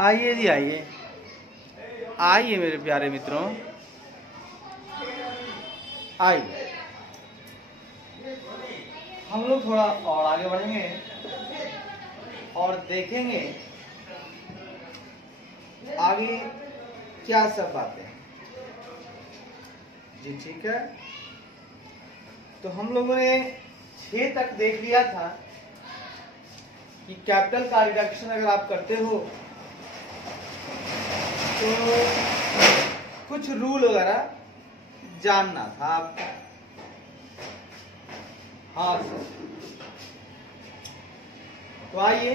आइए जी आइए आइए मेरे प्यारे मित्रों, आइए हम लोग थोड़ा और आगे बढ़ेंगे और देखेंगे आगे क्या सब बातें हैं जी। ठीक है, तो हम लोगों ने 6 तक देख लिया था कि कैपिटल का रिडक्शन अगर आप करते हो तो कुछ रूल वगैरह जानना था आपको। हाँ सर, तो आइए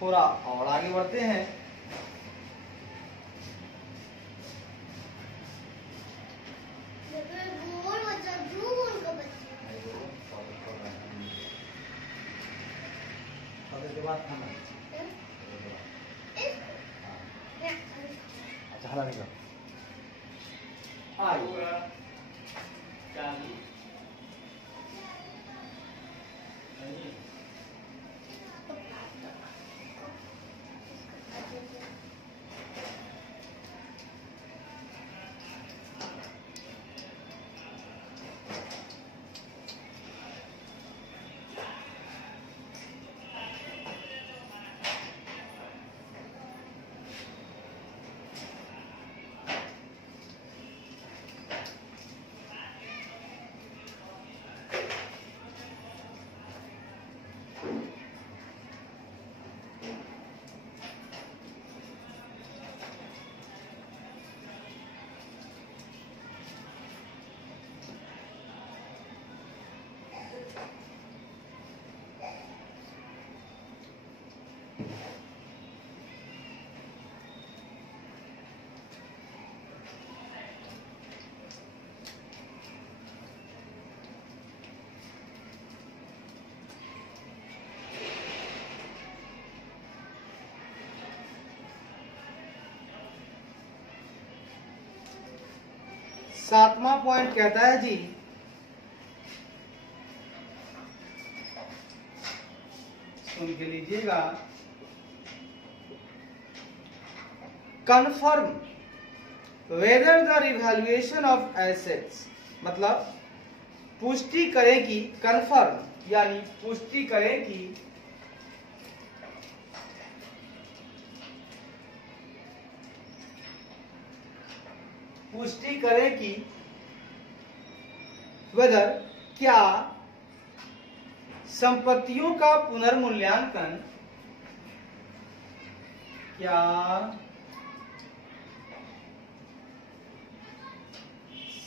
थोड़ा और आगे बढ़ते हैं। अच्छा हला निकल सातवां पॉइंट कहता है जी, सुन के लीजिएगा, confirm whether the revaluation of assets, मतलब पुष्टि करेगी, कन्फर्म यानी पुष्टि करेगी वेदर क्या संपत्तियों का पुनर्मूल्यांकन, क्या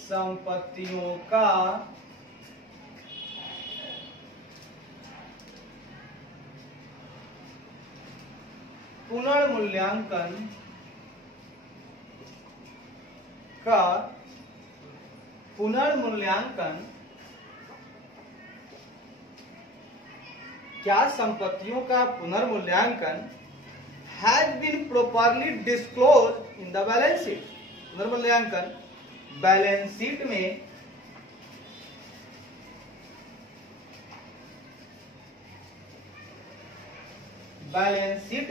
संपत्तियों का पुनर्मूल्यांकन क्या संपत्तियों का पुनर्मूल्यांकन has been properly disclose in the balance sheet. पुनर्मूल्यांकन बैलेंस शीट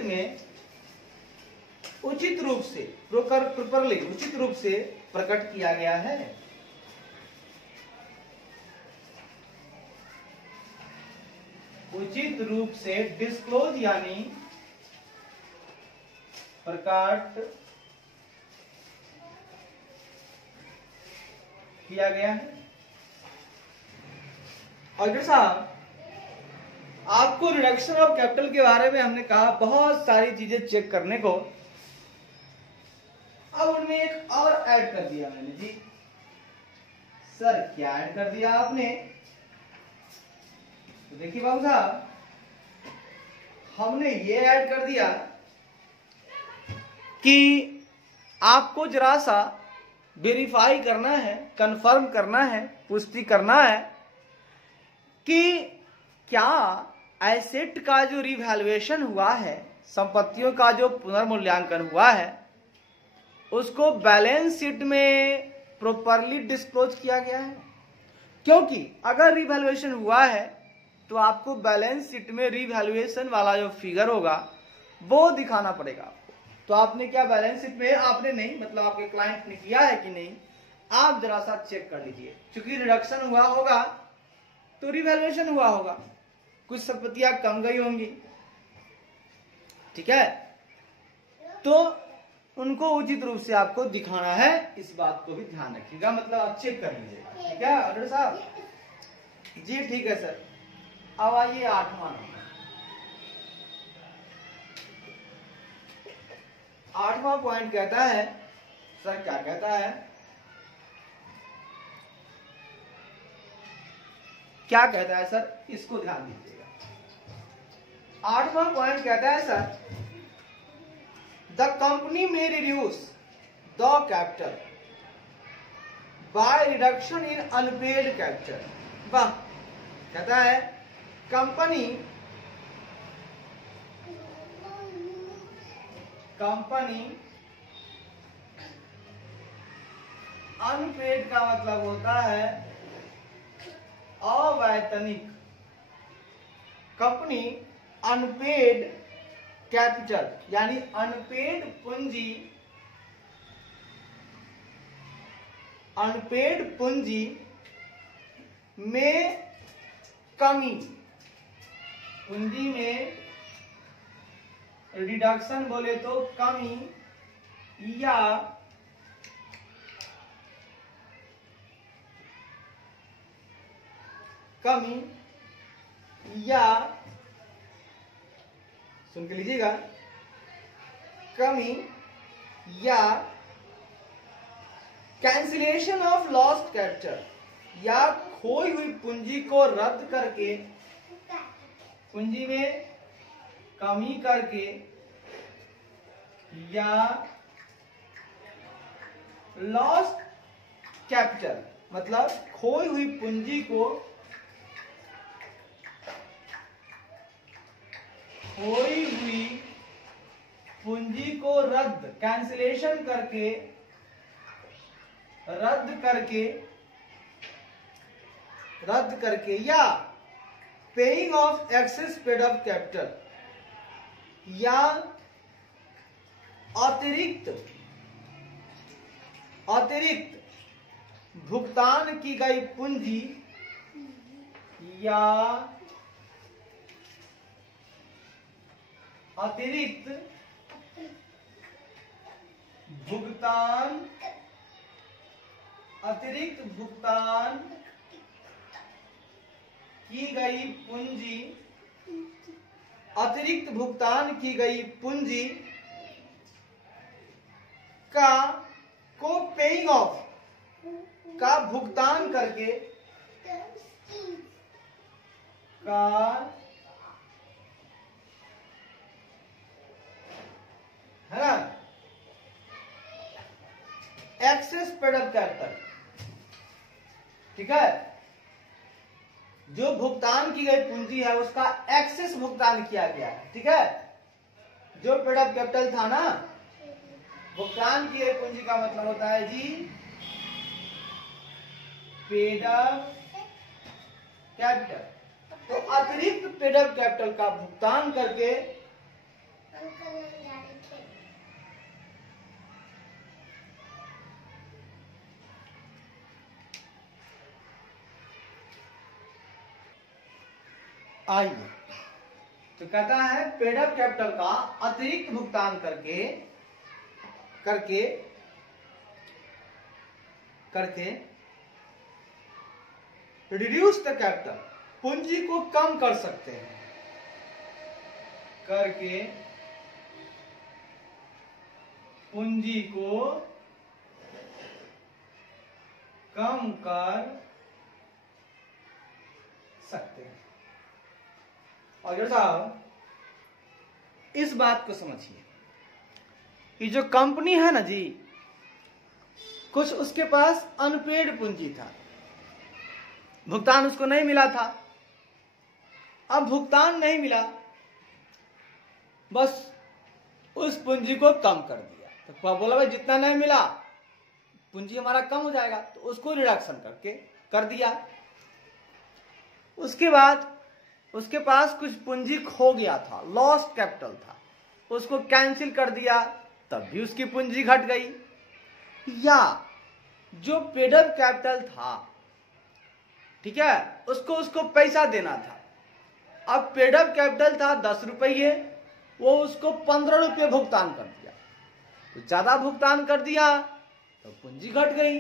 में उचित रूप से प्रॉपरली उचित रूप से प्रकट किया गया है। उचित रूप से डिस्क्लोज यानी प्रकट किया गया है। और साहब, आपको रिडक्शन ऑफ कैपिटल के बारे में हमने कहा बहुत सारी चीजें चेक करने को, अब उनमें एक और ऐड कर दिया मैंने जी। सर क्या ऐड कर दिया आपने? तो देखिए बाबू साहब, हमने ये ऐड कर दिया कि आपको जरा सा वेरीफाई करना है, कंफर्म करना है, पुष्टि करना है कि क्या एसेट का जो रिवैल्यूएशन हुआ है, संपत्तियों का जो पुनर्मूल्यांकन हुआ है, उसको बैलेंस शीट में प्रॉपरली डिस्क्लोज किया गया है। क्योंकि अगर रिवैल्यूएशन हुआ है तो आपको बैलेंस शीट में रिवैल्यूएशन वाला जो फिगर होगा वो दिखाना पड़ेगा आपको। तो आपने क्या बैलेंस शीट में, आपने नहीं मतलब आपके क्लाइंट ने किया है कि नहीं, आप जरा सा चेक कर लीजिए। चूंकि रिडक्शन हुआ होगा तो रिवैल्यूएशन हुआ होगा, कुछ संपत्तियां कम गई होंगी, ठीक है, तो उनको उचित रूप से आपको दिखाना है, इस बात को भी ध्यान रखिएगा, मतलब आप चेक कर लीजिएगा, ठीक है ऑडिटर साहब जी। ठीक है सर। अब आइए 8वां नंबर। 8वां पॉइंट कहता है, सर क्या कहता है, क्या कहता है सर, इसको ध्यान दीजिएगा। 8वां पॉइंट कहता है sir, the company may reduce the capital by reduction in unpaid capital. वाह, कहता है कंपनी अनपेड का मतलब होता है अवैतनिक। कंपनी अनपेड कैपिटल यानी अनपेड पूंजी में कमी, पूंजी में रिडक्शन बोले तो कमी या सुन के लीजिएगा, कमी या कैंसिलेशन ऑफ लॉस्ट कैपिटल या खोई हुई पूंजी को रद्द करके, पूंजी में कमी करके या लॉस्ट कैपिटल मतलब खोई हुई पूंजी को रद्द, कैंसिलेशन करके, रद्द करके या paying off excess paid up capital या अतिरिक्त भुगतान की गई पूंजी या अतिरिक्त भुगतान की गई पूंजी को पेइंग ऑफ का भुगतान करके है ना, एक्सेस पेड अप कैपिटल, ठीक है, जो भुगतान की गई पूंजी है उसका एक्सेस भुगतान किया गया है, ठीक है, जो पेड अप कैपिटल था ना, भुगतान की गई पूंजी का मतलब होता है जी पेड अप कैपिटल। तो अतिरिक्त पेड अप कैपिटल का भुगतान करके आइए, तो कहता है पेड अप कैपिटल का अतिरिक्त भुगतान करके रिड्यूस द कैपिटल, पूंजी को कम कर सकते हैं, करके पूंजी को कम कर सकते हैं। और साहब इस बात को समझिए, ये जो कंपनी है ना जी, कुछ उसके पास अनपेड पूंजी था, भुगतान उसको नहीं मिला था। अब भुगतान नहीं मिला, बस उस पूंजी को कम कर दिया। तो बोला भाई जितना नहीं मिला पूंजी हमारा कम हो जाएगा, तो उसको रिडक्शन करके कर दिया। उसके बाद उसके पास कुछ पूंजी खो गया था, लॉस्ट कैपिटल था, उसको कैंसिल कर दिया तब भी उसकी पूंजी घट गई। या जो पेड अप कैपिटल था, ठीक है, उसको पैसा देना था। अब पेड अप कैपिटल था 10 रुपये, वो उसको 15 रुपये भुगतान कर दिया, तो ज्यादा भुगतान कर दिया तो पूंजी घट गई।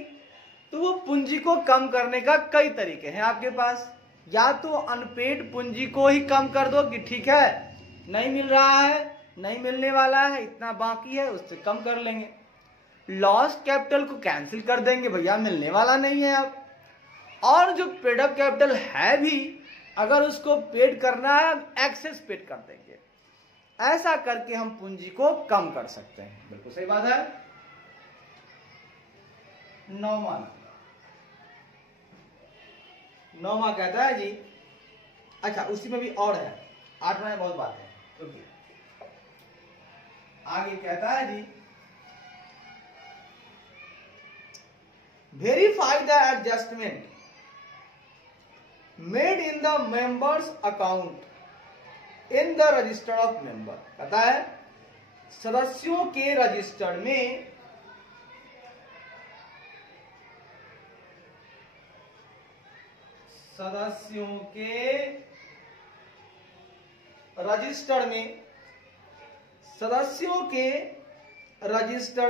तो वो पूंजी को कम करने का कई तरीके हैं आपके पास। या तो अनपेड पूंजी को ही कम कर दो कि ठीक है नहीं मिल रहा है, नहीं मिलने वाला है, इतना बाकी है, उससे कम कर लेंगे। लॉस्ट कैपिटल को कैंसिल कर देंगे, भैया मिलने वाला नहीं है अब। और जो पेड अप कैपिटल है भी, अगर उसको पेड करना है एक्सेस पेड कर देंगे। ऐसा करके हम पूंजी को कम कर सकते हैं। बिल्कुल सही बात है। 9वां कहता है जी, अच्छा उसी में भी और है, 8वां में बहुत बात है, रुकिए। आगे कहता है जी, verify the adjustment made in the members account in the register of member. कहता है सदस्यों के रजिस्टर में सदस्यों के रजिस्टर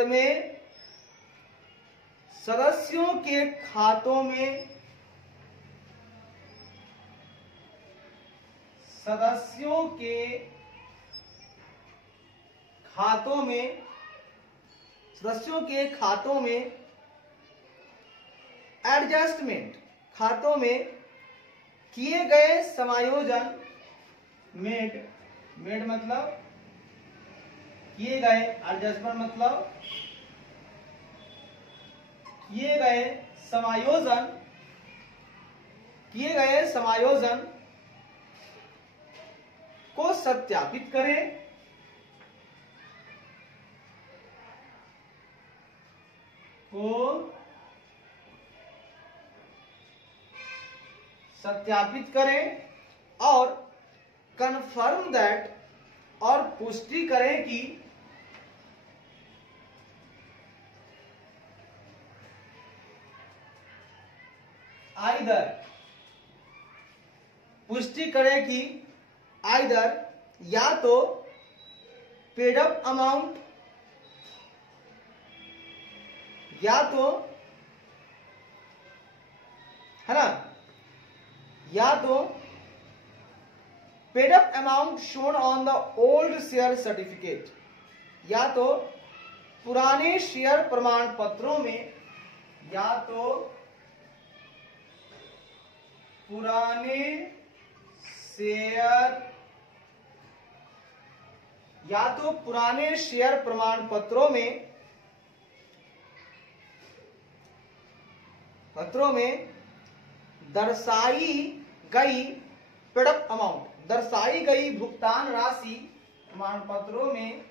में सदस्यों के खातों में एडजस्टमेंट, खातों में किए गए समायोजन, मेड मतलब किए गए, एडजस्टमेंट मतलब किए गए समायोजन को सत्यापित करें, और कंफर्म दैट, और पुष्टि करें कि आइदर या तो पेड अप अमाउंट, या तो है ना, या तो paid up amount shown on the old share certificate, या तो पुराने शेयर प्रमाण पत्रों में, या तो पुराने शेयर प्रमाण पत्रों में दर्शाई गई पेड अप अमाउंट, दर्शाई गई भुगतान राशि प्रमाण पत्रों में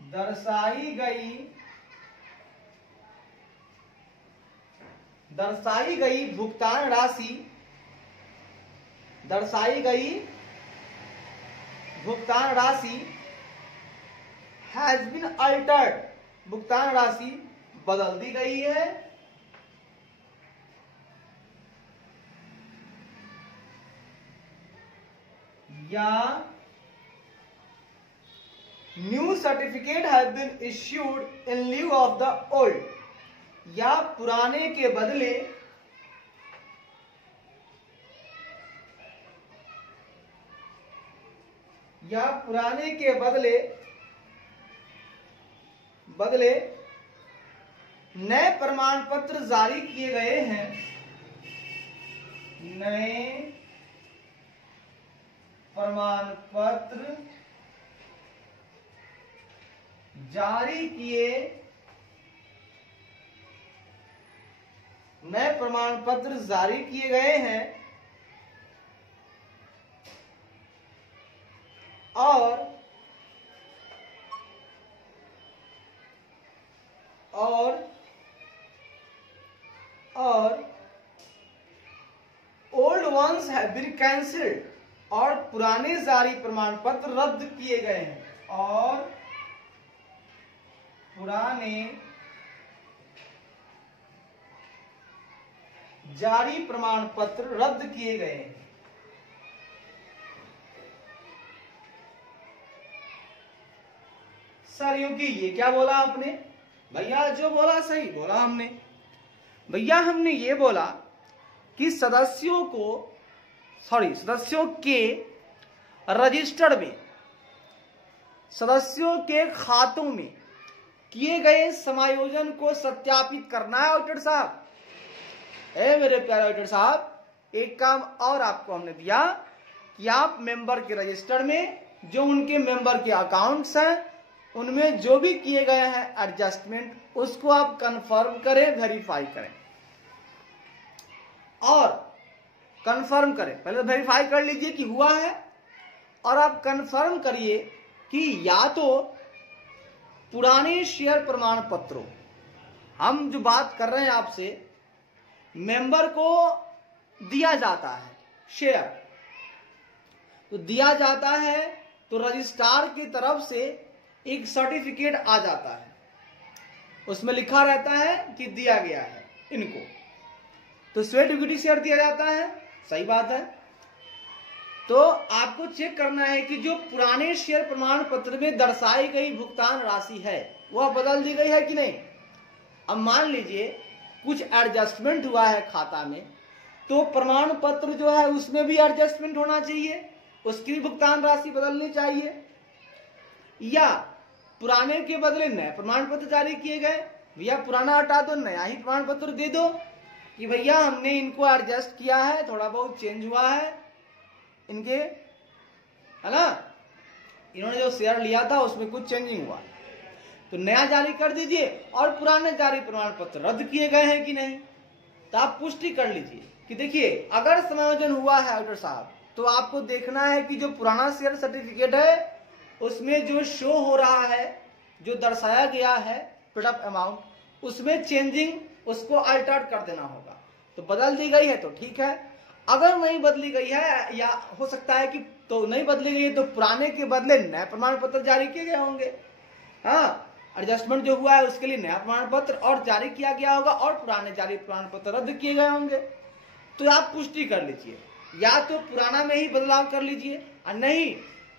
दर्शाई गई भुगतान राशि हैज बीन अल्टर्ड, भुगतान राशि बदल दी गई है, या new certificate has been issued in lieu of the old, या पुराने के बदले नए प्रमाण पत्र जारी किए गए हैं, नए प्रमाण पत्र जारी किए गए हैं, और old ones have been cancelled, और पुराने जारी प्रमाण पत्र रद्द किए गए हैं, और पुराने जारी प्रमाण पत्र रद्द किए गए हैं। सर क्योंकि ये क्या बोला आपने? भैया जो बोला सही बोला हमने। भैया हमने ये बोला कि सदस्यों के रजिस्टर्ड में, सदस्यों के खातों में किए गए समायोजन को सत्यापित करना है ऑडिटर साहब। मेरे प्यारे ऑडिटर साहब, एक काम और आपको हमने दिया कि आप मेंबर के रजिस्टर में जो उनके मेंबर के अकाउंट्स हैं उनमें जो भी किए गए हैं एडजस्टमेंट, उसको आप कंफर्म करें, वेरीफाई करें और कंफर्म करें। पहले वेरीफाई कर लीजिए कि हुआ है, और आप कंफर्म करिए कि या तो पुराने शेयर प्रमाण पत्रों, हम जो बात कर रहे हैं आपसे, मेंबर को दिया जाता है शेयर, तो दिया जाता है तो रजिस्ट्रार की तरफ से एक सर्टिफिकेट आ जाता है, उसमें लिखा रहता है कि दिया गया है इनको, तो स्वेट इक्विटी शेयर दिया जाता है। सही बात है। तो आपको चेक करना है कि जो पुराने शेयर प्रमाण पत्र में दर्शाई गई भुगतान राशि है वह बदल दी गई है कि नहीं। अब मान लीजिए कुछ एडजस्टमेंट हुआ है खाता में, तो प्रमाण पत्र जो है उसमें भी एडजस्टमेंट होना चाहिए, उसकी भी भुगतान राशि बदलनी चाहिए। या पुराने के बदले नए प्रमाण पत्र जारी किए गए, भैया पुराना हटा दो, नया ही प्रमाण पत्र दे दो कि भैया हमने इनको एडजस्ट किया है, थोड़ा बहुत चेंज हुआ है इनके, है ना, इन्होंने जो शेयर लिया था उसमें कुछ चेंजिंग हुआ, तो नया जारी कर दीजिए। और पुराने जारी प्रमाण पत्र रद्द किए गए हैं कि नहीं, तो आप पुष्टि कर लीजिए कि देखिए अगर समायोजन हुआ है ऑडिटर साहब, तो आपको देखना है कि जो पुराना शेयर सर्टिफिकेट है उसमें जो शो हो रहा है, जो दर्शाया गया है पेड अप अमाउंट, उसमें चेंजिंग, उसको अल्टर कर देना होगा। तो बदल दी गई है तो ठीक है, अगर नहीं बदली गई है या हो सकता है कि तो नहीं बदली गई है, तो पुराने के बदले नए प्रमाण पत्र जारी किए गए होंगे। हाँ, एडजस्टमेंट जो हुआ है उसके लिए नया प्रमाण पत्र और जारी किया गया होगा, और पुराने जारी प्रमाण पत्र रद्द किए गए होंगे। तो आप पुष्टि कर लीजिए, या तो पुराना में ही बदलाव कर लीजिए, और नहीं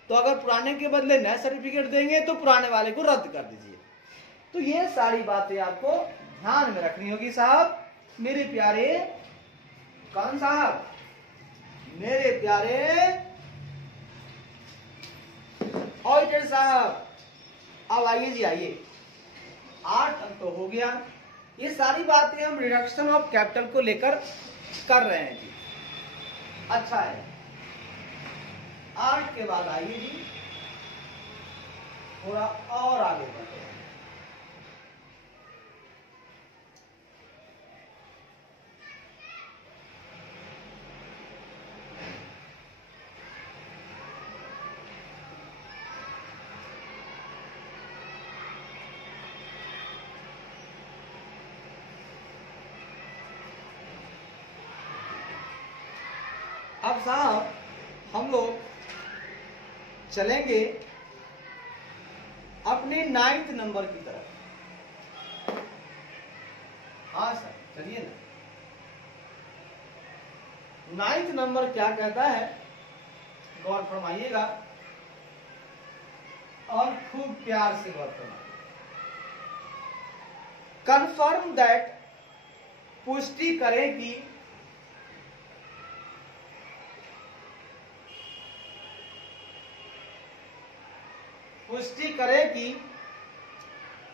तो अगर पुराने के बदले नया सर्टिफिकेट देंगे तो पुराने वाले को रद्द कर दीजिए। तो ये सारी बातें आपको ध्यान में रखनी होगी साहब। मेरे प्यारे कौन साहब, मेरे प्यारे ऑडिटर साहब, अब आइए जी, आइए। 8 अंक तो हो गया। ये सारी बातें हम रिडक्शन ऑफ कैपिटल को लेकर कर रहे हैं जी। अच्छा है, 8 के बाद आइए जी, थोड़ा और आगे बढ़ते हैं। अब साहब हम लोग चलेंगे अपने 9th नंबर की तरफ। हाँ सर चलिए ना। 9th नंबर क्या कहता है, गौर फरमाइएगा और खूब प्यार से गौर फरमाइए। कंफर्म दैट, पुष्टि करें कि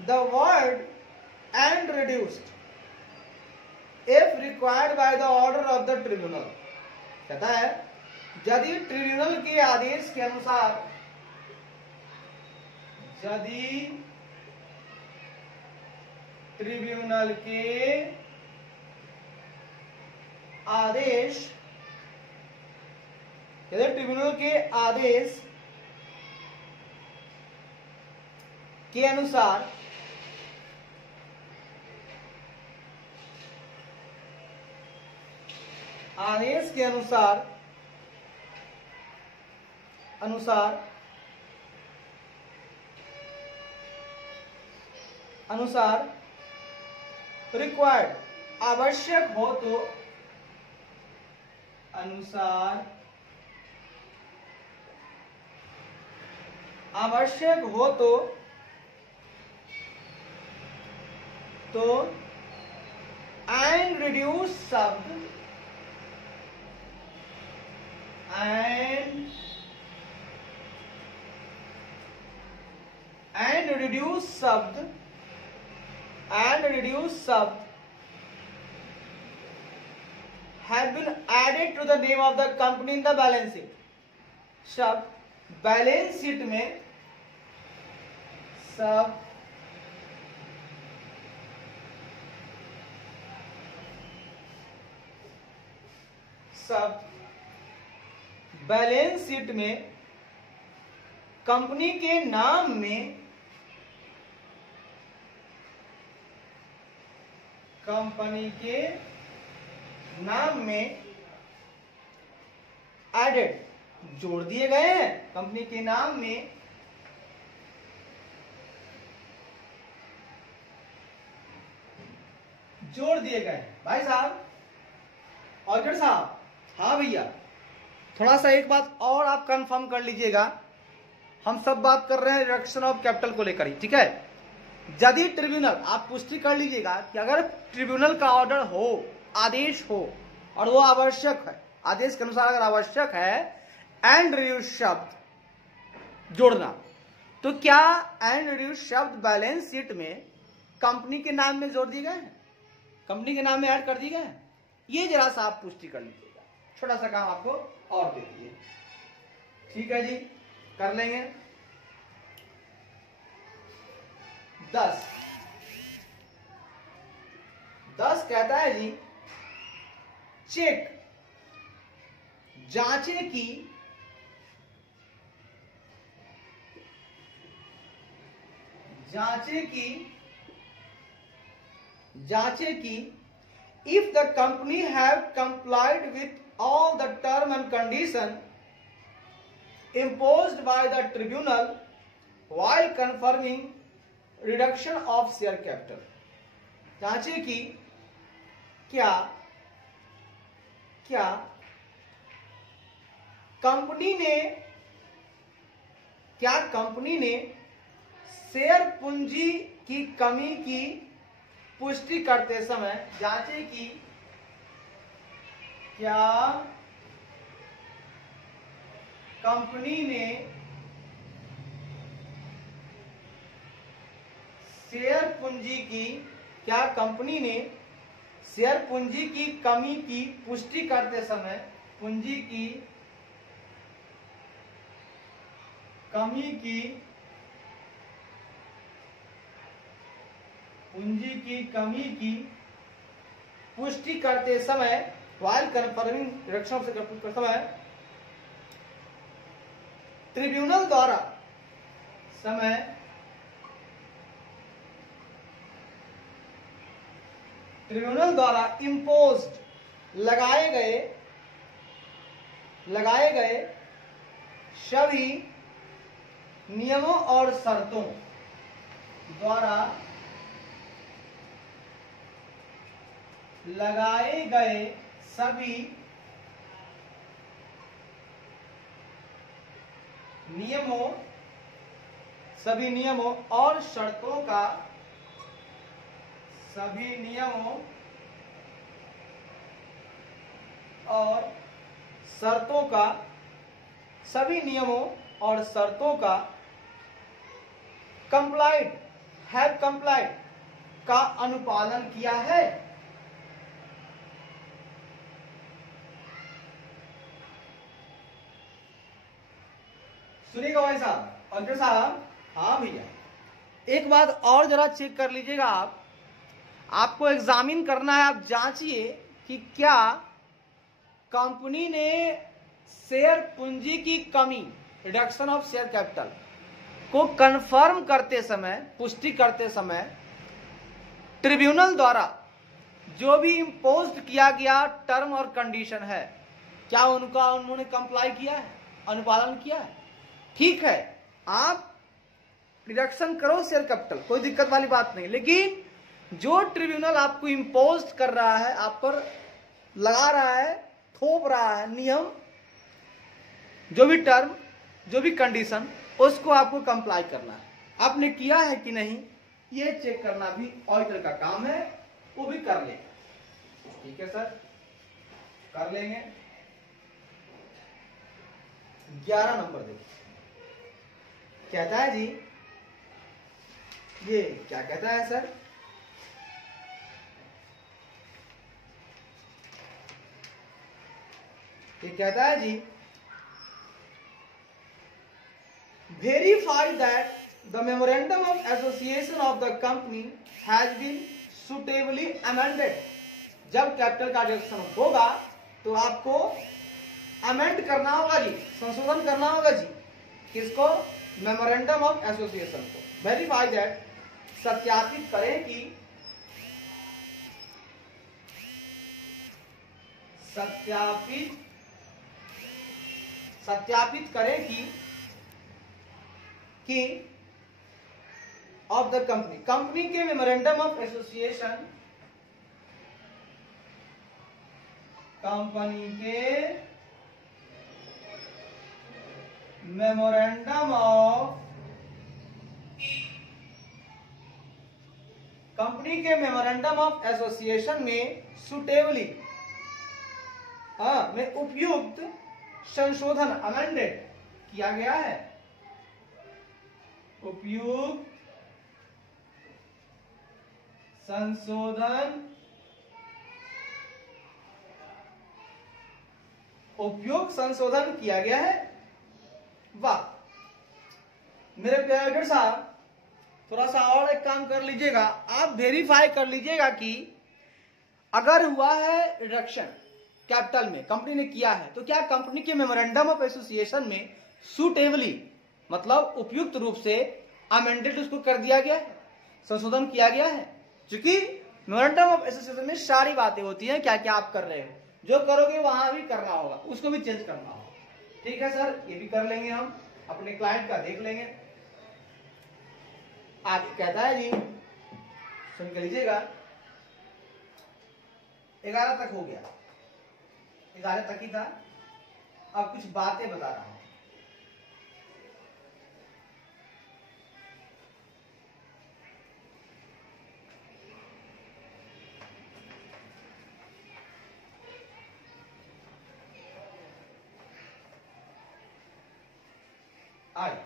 the word and reduced if required by the order of the tribunal। कहता है यदि ट्रिब्यूनल के आदेश के अनुसार, यदि ट्रिब्यूनल के आदेश, यदि ट्रिब्यूनल के आदेश के अनुसार अनुसार रिक्वायर्ड, आवश्यक हो तो, अनुसार आवश्यक हो तो एंड रिड्यूस शब्द, एंड रिड्यूस शब्द have been added to the name of the company in the balance sheet. शब्द बैलेंस शीट में सब बैलेंस शीट में कंपनी के नाम में, कंपनी के नाम में एडेड, जोड़ दिए गए हैं, कंपनी के नाम में जोड़ दिए गए हैं। भाई साहब, ऑडिटर साहब, हाँ भैया, थोड़ा सा एक बात और आप कंफर्म कर लीजिएगा। हम सब बात कर रहे हैं रिडक्शन ऑफ कैपिटल को लेकर ही, ठीक है। यदि ट्रिब्यूनल, आप पुष्टि कर लीजिएगा कि अगर ट्रिब्यूनल का ऑर्डर हो, आदेश हो और वो आवश्यक है, आदेश के अनुसार अगर आवश्यक है, एंड रिड्यूस शब्द जोड़ना, तो क्या एंड रिड्यूस शब्द बैलेंस शीट में कंपनी के नाम में जोड़ दिए गए हैं, कंपनी के नाम में ऐड कर दिए गए हैं? ये जरा सा आप पुष्टि कर लीजिएगा। छोटा सा काम आपको और दे दिए, ठीक है जी, कर लेंगे। 10 कहता है जी, चेक, जांचे की if the company have complied with all the term and condition imposed by the tribunal while confirming reduction of share capital। जांचे कि क्या कंपनी ने शेयर पूंजी की कमी की पुष्टि करते समय, जांचे कि क्या कंपनी ने शेयर पूंजी की कमी की पुष्टि करते समय, पूंजी की कमी की पुष्टि करते समय, while confirming reduction of करते समय ट्रिब्यूनल द्वारा इम्पोज्ड लगाए गए सभी नियमों और शर्तों द्वारा लगाए गए सभी नियमों और शर्तों का, कंप्लाइड का अनुपालन किया है। सुनिएगा भाई साहब, ऑडिटर साहब, हाँ भैया, एक बात और जरा चेक कर लीजिएगा। आपको एग्जामिन करना है, आप जांचिए कि क्या कंपनी ने शेयर पूंजी की कमी, रिडक्शन ऑफ शेयर कैपिटल को कंफर्म करते समय, पुष्टि करते समय ट्रिब्यूनल द्वारा जो भी इम्पोज्ड किया गया टर्म और कंडीशन है, क्या उन्होंने कंप्लाई किया है, अनुपालन किया है। ठीक है, आप डिडक्शन करो शेयर कैपिटल, कोई दिक्कत वाली बात नहीं, लेकिन जो ट्रिब्यूनल आपको इम्पोज कर रहा है, आप पर लगा रहा है, थोप रहा है नियम, जो भी टर्म, जो भी कंडीशन, उसको आपको कंप्लाई करना है। आपने किया है कि नहीं, ये चेक करना भी ऑडिटर का काम है, वो भी कर लेगा। ठीक है सर, कर लेंगे। 11 नंबर देखिए, कहता है जी, ये क्या कहता है सर, ये कहता है जी, verify that the memorandum of association of the company has been suitably amended। जब कैपिटल का डिडक्शन होगा तो आपको अमेंड करना होगा जी, संशोधन करना होगा जी, किसको, मेमोरेंडम ऑफ एसोसिएशन को। वेरीफाई दैट, सत्यापित करें कि, सत्यापित करें कि ऑफ द कंपनी, कंपनी के मेमोरेंडम ऑफ एसोसिएशन, कंपनी के मेमोरेंडम ऑफ, कंपनी के मेमोरेंडम ऑफ एसोसिएशन में सुटेबली, में उपयुक्त संशोधन, अमेंडेड किया गया है, उपयुक्त संशोधन, उपयुक्त संशोधन किया गया है। वाह मेरे प्यारे डॉक्टर साहब, थोड़ा सा और एक काम कर लीजिएगा, आप वेरीफाई कर लीजिएगा कि अगर हुआ है रिडक्शन कैपिटल में, कंपनी ने किया है, तो क्या कंपनी के मेमोरेंडम ऑफ एसोसिएशन में सूटेबली, मतलब उपयुक्त रूप से अमेंडेड उसको कर दिया गया है, संशोधन किया गया है। क्योंकि मेमोरेंडम ऑफ एसोसिएशन में सारी बातें होती हैं, क्या क्या आप कर रहे हो, जो करोगे वहां भी करना होगा, उसको भी चेंज करना होगा। ठीक है सर, ये भी कर लेंगे, हम अपने क्लाइंट का देख लेंगे। आगे कहता है जी, सुन कर लीजिएगा, 11 तक हो गया, 11 तक ही था, अब कुछ बातें बता रहा हूं। आइए,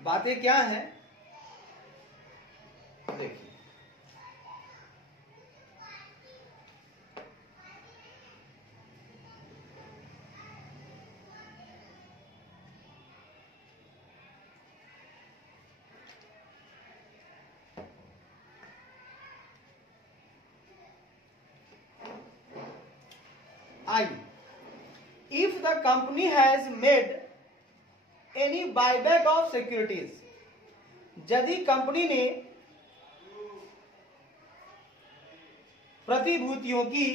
बातें क्या हैं देखिए। आइए, if the company has made any buyback of securities, यदि कंपनी ने प्रतिभूतियों की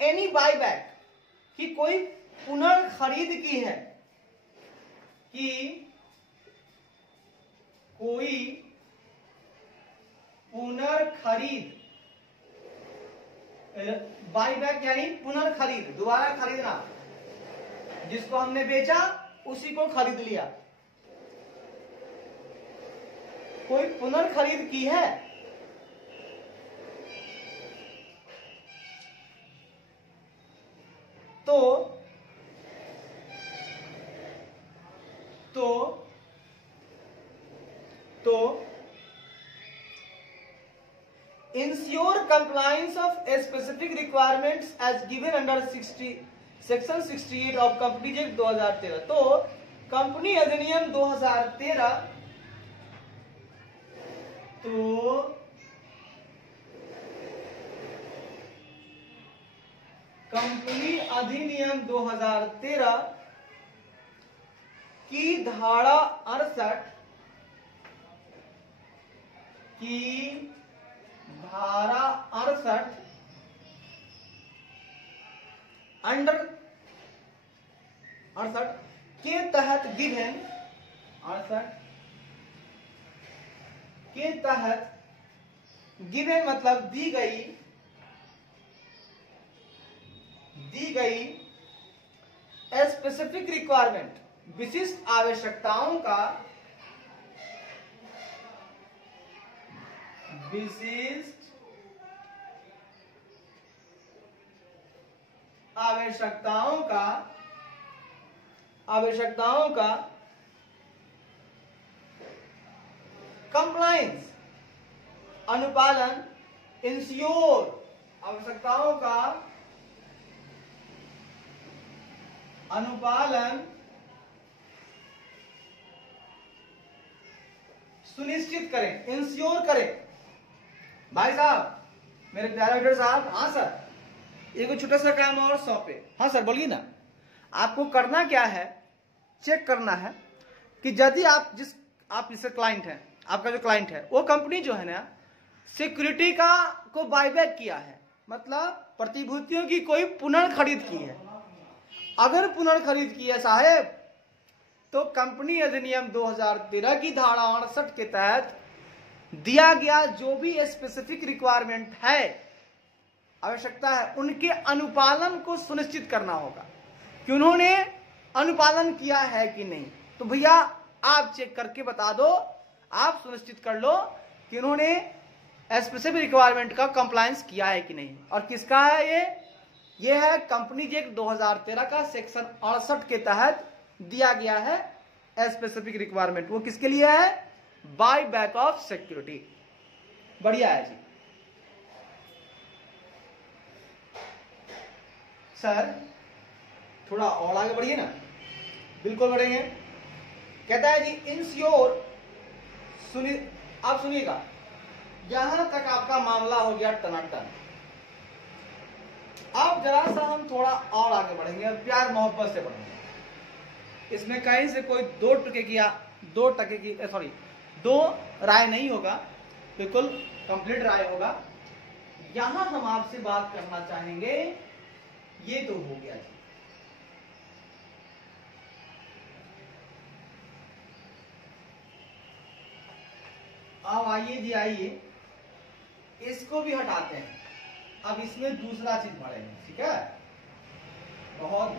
एनी बायबैक की कोई पुनर्खरीद की है, कि कोई पुनर्खरीद, बायबैक यानी पुनर्खरीद, दोबारा खरीदना, जिसको हमने बेचा उसी को खरीद लिया, कोई पुनर्खरीद की है, तो ensure compliance of specific requirements as given under section 68 of company act 2013। तो कंपनी अधिनियम 2013, तो कंपनी अधिनियम 2013 की धारा 68 अंडर 68 के तहत गिवन 68 के तहत गिवन मतलब दी गई स्पेसिफिक रिक्वायरमेंट, विशिष्ट आवश्यकताओं का कंप्लायंस अनुपालन, इंश्योर आवश्यकताओं का अनुपालन सुनिश्चित करें, इंश्योर करें। भाई साहब, मेरे प्यारे डॉक्टर साहब, हाँ सर, एक छोटा सा काम और सौंपे। हाँ सर बोलिए ना। आपको करना क्या है, चेक करना है कि यदि आप इससे क्लाइंट हैं, आपका जो क्लाइंट है वो कंपनी जो है ना सिक्योरिटी को बायबैक किया है, मतलब प्रतिभूतियों की कोई पुनर्खरीद की है। अगर पुनर्खरीद की है साहेब, तो कंपनी अधिनियम 2013 की धारा 68 के तहत दिया गया जो भी स्पेसिफिक रिक्वायरमेंट है, आवश्यकता है, उनके अनुपालन को सुनिश्चित करना होगा कि उन्होंने अनुपालन किया है कि नहीं। तो भैया आप चेक करके बता दो, आप सुनिश्चित कर लो कि उन्होंने स्पेसिफिक रिक्वायरमेंट का कंप्लायंस किया है कि नहीं। और किसका है ये है कंपनीज एक्ट 2013 का सेक्शन 68 के तहत दिया गया है स्पेसिफिक रिक्वायरमेंट। वो किसके लिए है? Buy back of security. बढ़िया है जी। सर थोड़ा और आगे बढ़िए ना। बिल्कुल बढ़ेंगे। कहता है जी इंश्योर, आप सुनिएगा, यहां तक आपका मामला हो गया टनाटन। अब जरा सा हम थोड़ा और आगे बढ़ेंगे और प्यार मोहब्बत से बढ़ेंगे। इसमें कहीं से कोई दो राय नहीं होगा, बिल्कुल कंप्लीट राय होगा। यहां हम आपसे बात करना चाहेंगे, ये तो हो गया जी। अब आइए जी, आइए इसको भी हटाते हैं। अब इसमें दूसरा चीज पढ़ेंगे, ठीक है। बहुत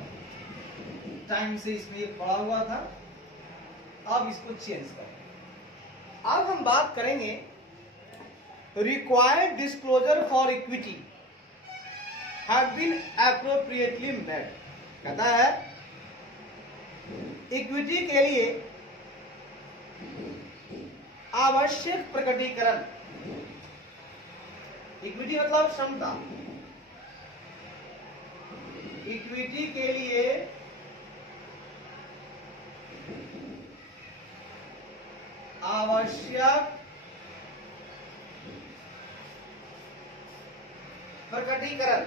टाइम से इसमें ये पड़ा हुआ था, अब इसको चेंज करें। अब हम बात करेंगे required disclosure for equity have been appropriately made. कहता है इक्विटी के लिए आवश्यक प्रकटीकरण, इक्विटी मतलब क्षमता, इक्विटी के लिए आवश्यक प्रकटीकरण,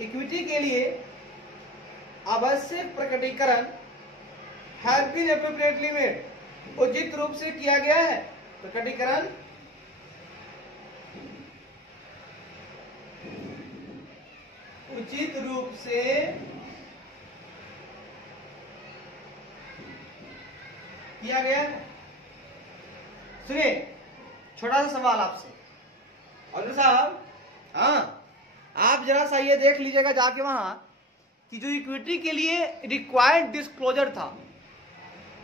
इक्विटी के लिए आवश्यक प्रकटीकरण हैव बीन एप्रोप्रिएटली मेड, उचित रूप से किया गया है। प्रकटीकरण उचित रूप से किया गया है। सुनिए, छोटा सा सवाल आपसे, और साहब हाँ, आप जरा सा ये देख लीजिएगा जाके वहां कि जो इक्विटी के लिए रिक्वायर्ड डिस्क्लोजर था,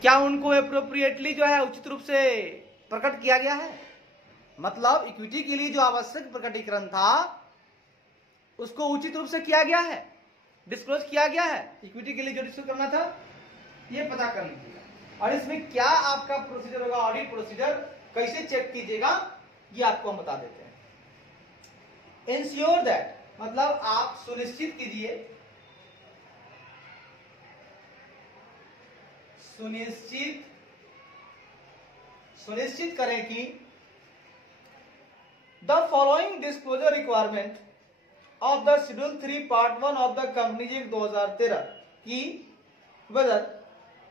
क्या उनको एप्रोप्रिएटली जो है उचित रूप से प्रकट किया गया है? मतलब इक्विटी के लिए जो आवश्यक प्रकटीकरण था उसको उचित रूप से किया गया है, डिस्क्लोज किया गया है। इक्विटी के लिए जो डिस्क्लोज करना था ये पता कर लीजिएगा। और इसमें क्या आपका प्रोसीजर होगा, ऑडिट प्रोसीजर कैसे चेक कीजिएगा, ये आपको हम बता देते हैं। इंश्योर दैट मतलब आप सुनिश्चित कीजिए, सुनिश्चित करें कि the following disclosure requirement of the schedule 3 part 1 of the companies act 2013 की वदर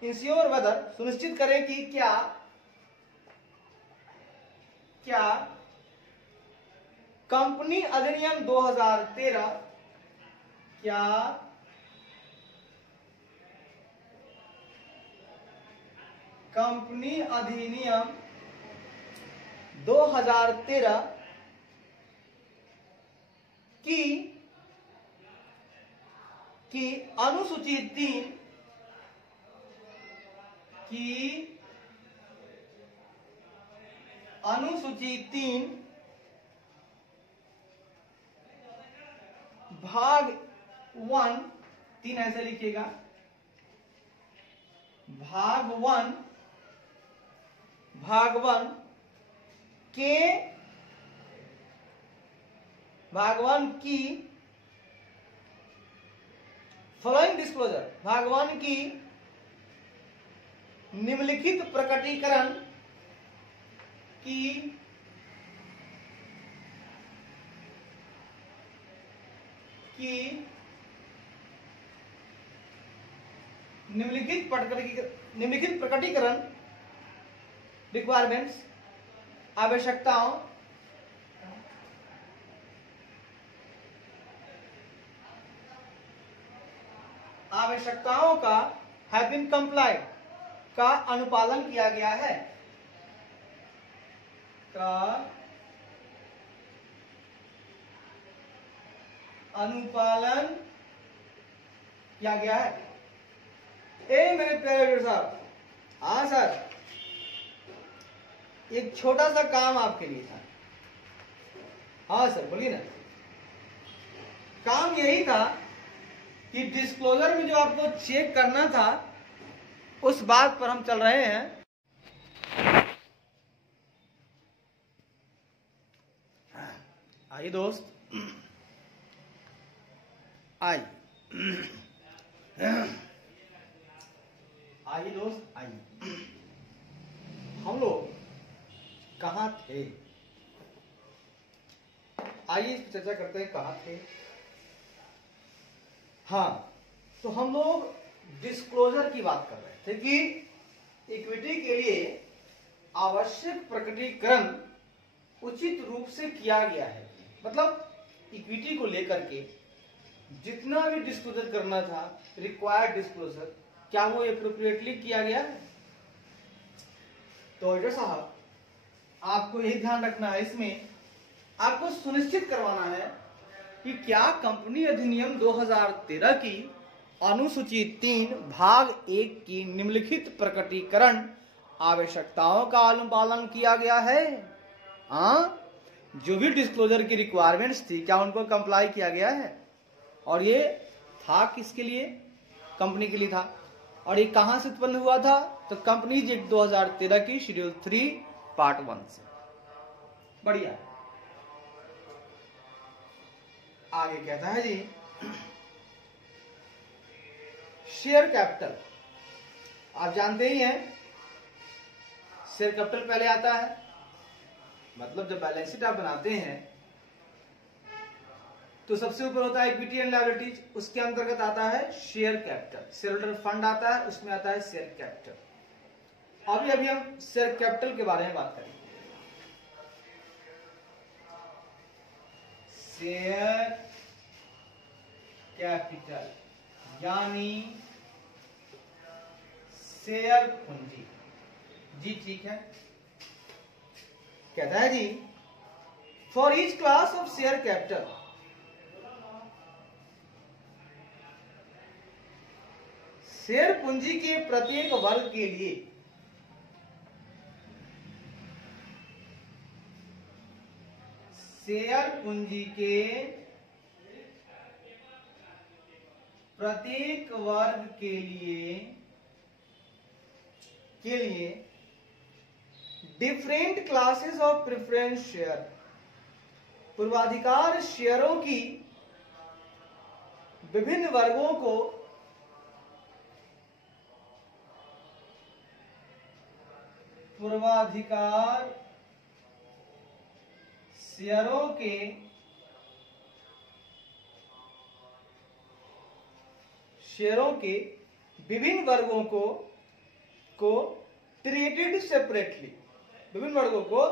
इंश्योर वदर सुनिश्चित करें कि क्या कंपनी अधिनियम 2013 क्या कंपनी अधिनियम 2013 की अनुसूची 3 भाग 1 3 ऐसे लिखिएगा, भाग 1 की फॉलोइंग डिस्क्लोजर, भाग 1 की निम्नलिखित प्रकटीकरण की निम्नलिखित प्रकटीकरण रिक्वायरमेंट्स आवश्यकताओं का हैव बीन कंप्लाइड का अनुपालन किया गया है, ए मेरे प्यारे वीर साहब, हाँ सर, एक छोटा सा काम आपके लिए था। हाँ सर बोलिए ना। काम यही था कि डिस्क्लोजर में जो आपको चेक करना था उस बात पर हम चल रहे हैं। आइए दोस्त, आइए दोस्त, आइए। हम लोग कहाँ थे? आइए इस पर चर्चा करते हैं, कहाँ थे। हाँ, तो हम लोग डिस्क्लोजर की बात कर रहे थे कि इक्विटी के लिए आवश्यक प्रकटीकरण उचित रूप से किया गया है। मतलब इक्विटी को लेकर के जितना भी डिस्क्लोजर करना था, रिक्वायर्ड डिस्क्लोजर, क्या वो एप्रोप्रिएटली किया गया है? तो एडिटर साहब, आपको यही ध्यान रखना है, इसमें आपको सुनिश्चित करवाना है कि क्या कंपनी अधिनियम 2013 की अनुसूची 3 भाग 1 की निम्नलिखित प्रकटीकरण आवश्यकताओं का अनुपालन किया गया है। जो भी डिस्क्लोजर की रिक्वायरमेंट्स थी, क्या उनको कंप्लाई किया गया है? और ये था किसके लिए? कंपनी के लिए था। और ये कहां से उत्पन्न हुआ था? तो कंपनीज एक्ट 2013 की शेड्यूल 3 पार्ट 1 से। बढ़िया। आगे कहता है जी, शेयर कैपिटल। आप जानते ही हैं, शेयर कैपिटल पहले आता है। मतलब जब बैलेंस शीट आप बनाते हैं तो सबसे ऊपर होता है इक्विटी एंड लायबिलिटीज, उसके अंतर्गत आता है share capital. Share holder fund आता है, उसमें आता है शेयर कैपिटल। अभी हम शेयर कैपिटल के बारे में बात करेंगे। शेयर कैपिटल यानी शेयर पूंजी। जी ठीक है। कहता है जी, for each class of share capital, share पूंजी के प्रत्येक वर्ग के लिए शेयर पूंजी के प्रत्येक वर्ग के लिए different classes of preference share, पूर्वाधिकार शेयरों की विभिन्न वर्गों को पूर्वाधिकार शेयरों के शेयरों के विभिन्न वर्गों को ट्रीटेड सेपरेटली, विभिन्न वर्गों को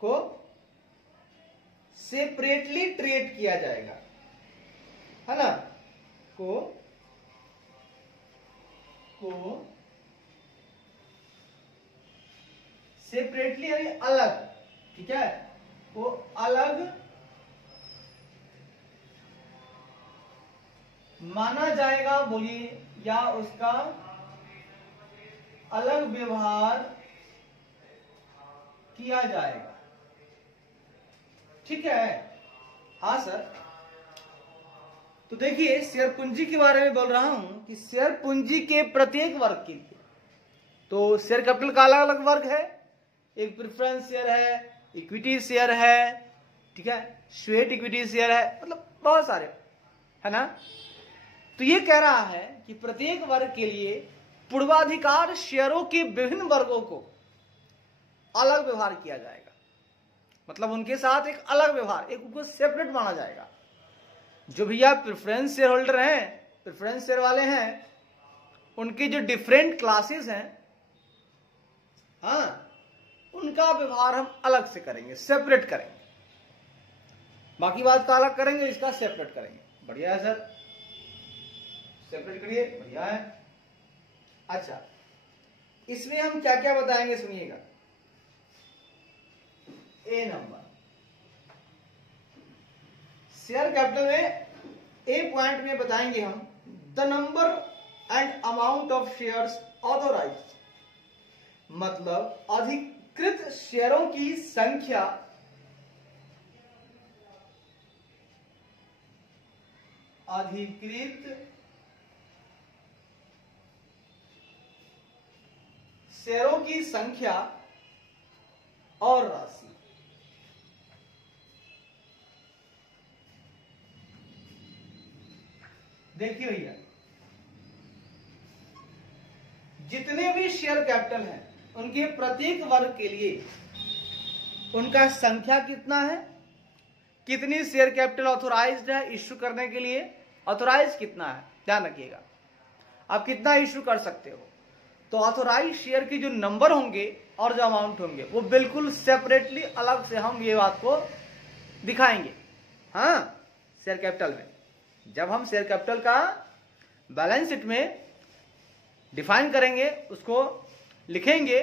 को सेपरेटली ट्रीट किया जाएगा, है ना, को सेपरेटली यानी अलग, ठीक है, वो अलग माना जाएगा, बोलिए, या उसका अलग व्यवहार किया जाएगा, ठीक है। हाँ सर, तो देखिए शेयर पूंजी के बारे में बोल रहा हूं कि शेयर पूंजी के प्रत्येक वर्ग के लिए तो शेयर कैपिटल का अलग अलग वर्ग है, एक प्रेफरेंस शेयर है, इक्विटी शेयर है, ठीक है, स्वेट इक्विटी शेयर है, मतलब बहुत सारे, है ना। तो ये कह रहा है कि प्रत्येक वर्ग के लिए पूर्वाधिकार शेयरों के विभिन्न वर्गों को अलग व्यवहार किया जाएगा, मतलब उनके साथ एक अलग व्यवहार, एक उनको सेपरेट माना जाएगा। जो भैया प्रेफरेंस शेयर होल्डर हैं, प्रेफरेंस शेयर वाले हैं, उनकी जो डिफरेंट क्लासेस हैं, हाँ, उनका व्यवहार हम अलग से करेंगे, सेपरेट करेंगे। बाकी बात का अलग करेंगे, इसका सेपरेट करेंगे। बढ़िया है सर, सेपरेट करिए, बढ़िया है। अच्छा, इसमें हम क्या क्या बताएंगे सुनिएगा। ए नंबर, शेयर कैपिटल में ए पॉइंट में बताएंगे हम the number and amount of shares authorised, मतलब अधिकृत शेयरों की संख्या, अधिकृत शेयरों की संख्या और राशि। देखिए भैया, जितने भी शेयर कैपिटल हैं उनके प्रत्येक वर्ग के लिए उनका संख्या कितना है, कितनी शेयर कैपिटल ऑथोराइज्ड है इश्यू करने के लिए, ऑथोराइज कितना है, ध्यान रखिएगा, आप कितना इश्यू कर सकते हो। तो ऑथोराइज शेयर की जो नंबर होंगे और जो अमाउंट होंगे वो बिल्कुल सेपरेटली अलग से हम ये बात को दिखाएंगे। हाँ, शेयर कैपिटल में जब हम शेयर कैपिटल का बैलेंस शीट में डिफाइन करेंगे, उसको लिखेंगे,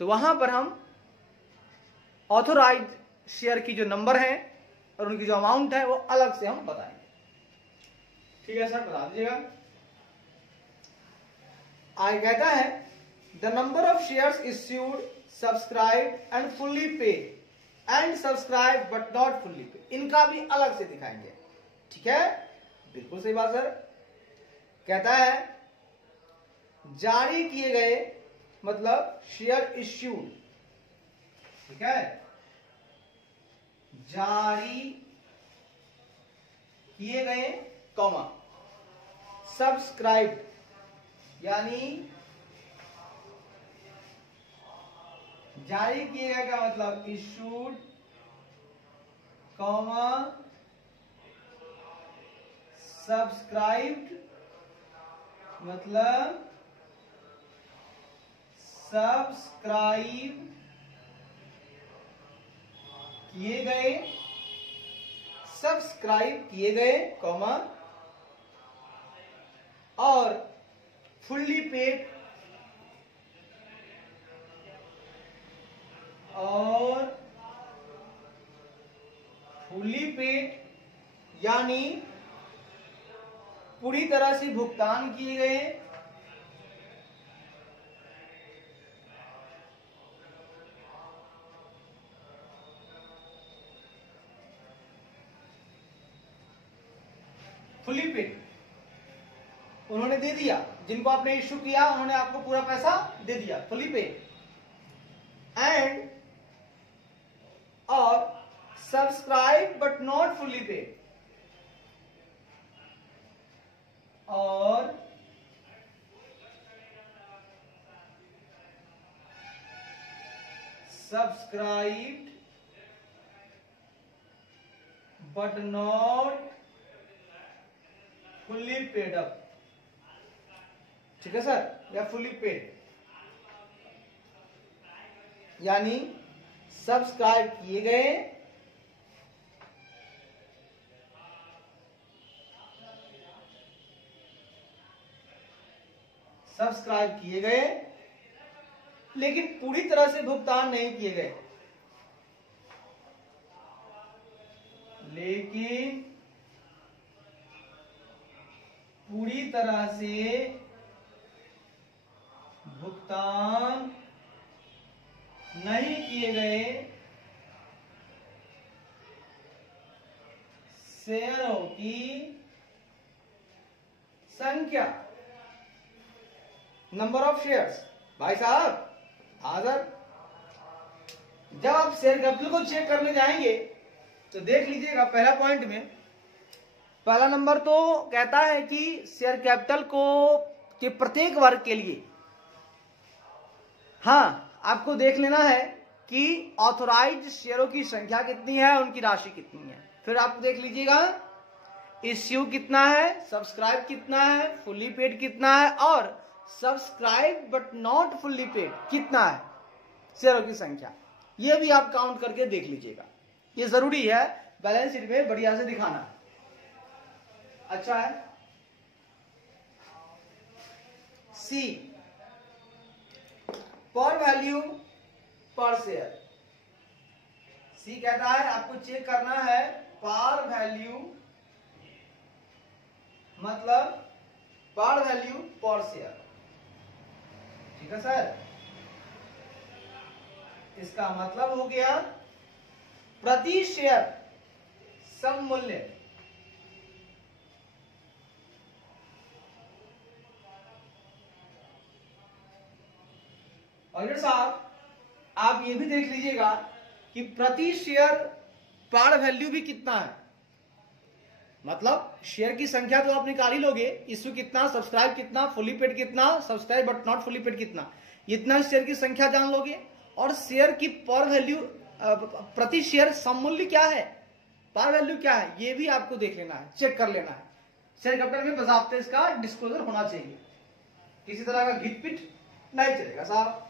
तो वहां पर हम ऑथोराइज शेयर की जो नंबर है और उनकी जो अमाउंट है वो अलग से हम बताएंगे। ठीक है सर, बता दीजिएगा। आगे कहता है the number of shares issued, subscribe and fully pay, and subscribe but not fully pay, इनका भी अलग से दिखाएंगे। ठीक है, बिल्कुल सही बात सर। कहता है जारी किए गए, मतलब शेयर इश्यूड, ठीक है, जारी किए गए, कॉमा, सब्सक्राइब यानी जारी किए गए का मतलब इशूड, कॉमा, सब्सक्राइब्ड मतलब सब्सक्राइब किए गए, सब्सक्राइब किए गए, कॉमा, और फुल्ली पेड, और फुल्ली पेड यानी पूरी तरह से भुगतान किए गए, फुल्ली पेड उन्होंने दे दिया, जिनको आपने इश्यू किया उन्होंने आपको पूरा पैसा दे दिया, फुल्ली पेड। एंड और subscribe but not fully paid, और subscribed but not fully paid up, ठीक है सर, या फुल्ली पेड, यानी सब्सक्राइब किए गए लेकिन पूरी तरह से भुगतान नहीं किए गए, लेकिन पूरी तरह से भुगतान नहीं किए गए शेयरों की संख्या, नंबर ऑफ शेयर्स। भाई साहब आदर, जब आप शेयर कैपिटल को चेक करने जाएंगे तो देख लीजिएगा, पहला पॉइंट में पहला नंबर तो कहता है कि शेयर कैपिटल को के प्रत्येक वर्ग के लिए, हाँ, आपको देख लेना है कि ऑथोराइज्ड शेयरों की संख्या कितनी है, उनकी राशि कितनी है। फिर आप देख लीजिएगा इश्यू कितना है, सब्सक्राइब कितना है, फुल्ली पेड कितना है, और subscribe but not fully paid कितना है, शेयरों की संख्या। ये भी आप काउंट करके देख लीजिएगा, ये जरूरी है बैलेंस शीट में बढ़िया से दिखाना। अच्छा है। सी, पर वैल्यू पर शेयर। सी कहता है आपको चेक करना है पर वैल्यू, मतलब पर वैल्यू पर शेयर, ठीक है सर। इसका मतलब हो गया प्रति शेयर सम मूल्य, और साहब आप ये भी देख लीजिएगा कि प्रति शेयर पार वैल्यू भी कितना है, मतलब शेयर की संख्या तो आप निकाल ही लोगे, इश्यू कितना, सब्सक्राइब कितना, फुली पेड कितना, subscribe but not fully paid कितना, इतना शेयर की संख्या जान लोगे, और शेयर की पर वैल्यू प्रति शेयर सममूल्य क्या है, पार वैल्यू क्या है, ये भी आपको देख लेना है, चेक कर लेना है। शेयर कैपिटल में बजाते इसका डिस्क्लोजर होना चाहिए, किसी तरह का घिट पिट नहीं चलेगा साहब।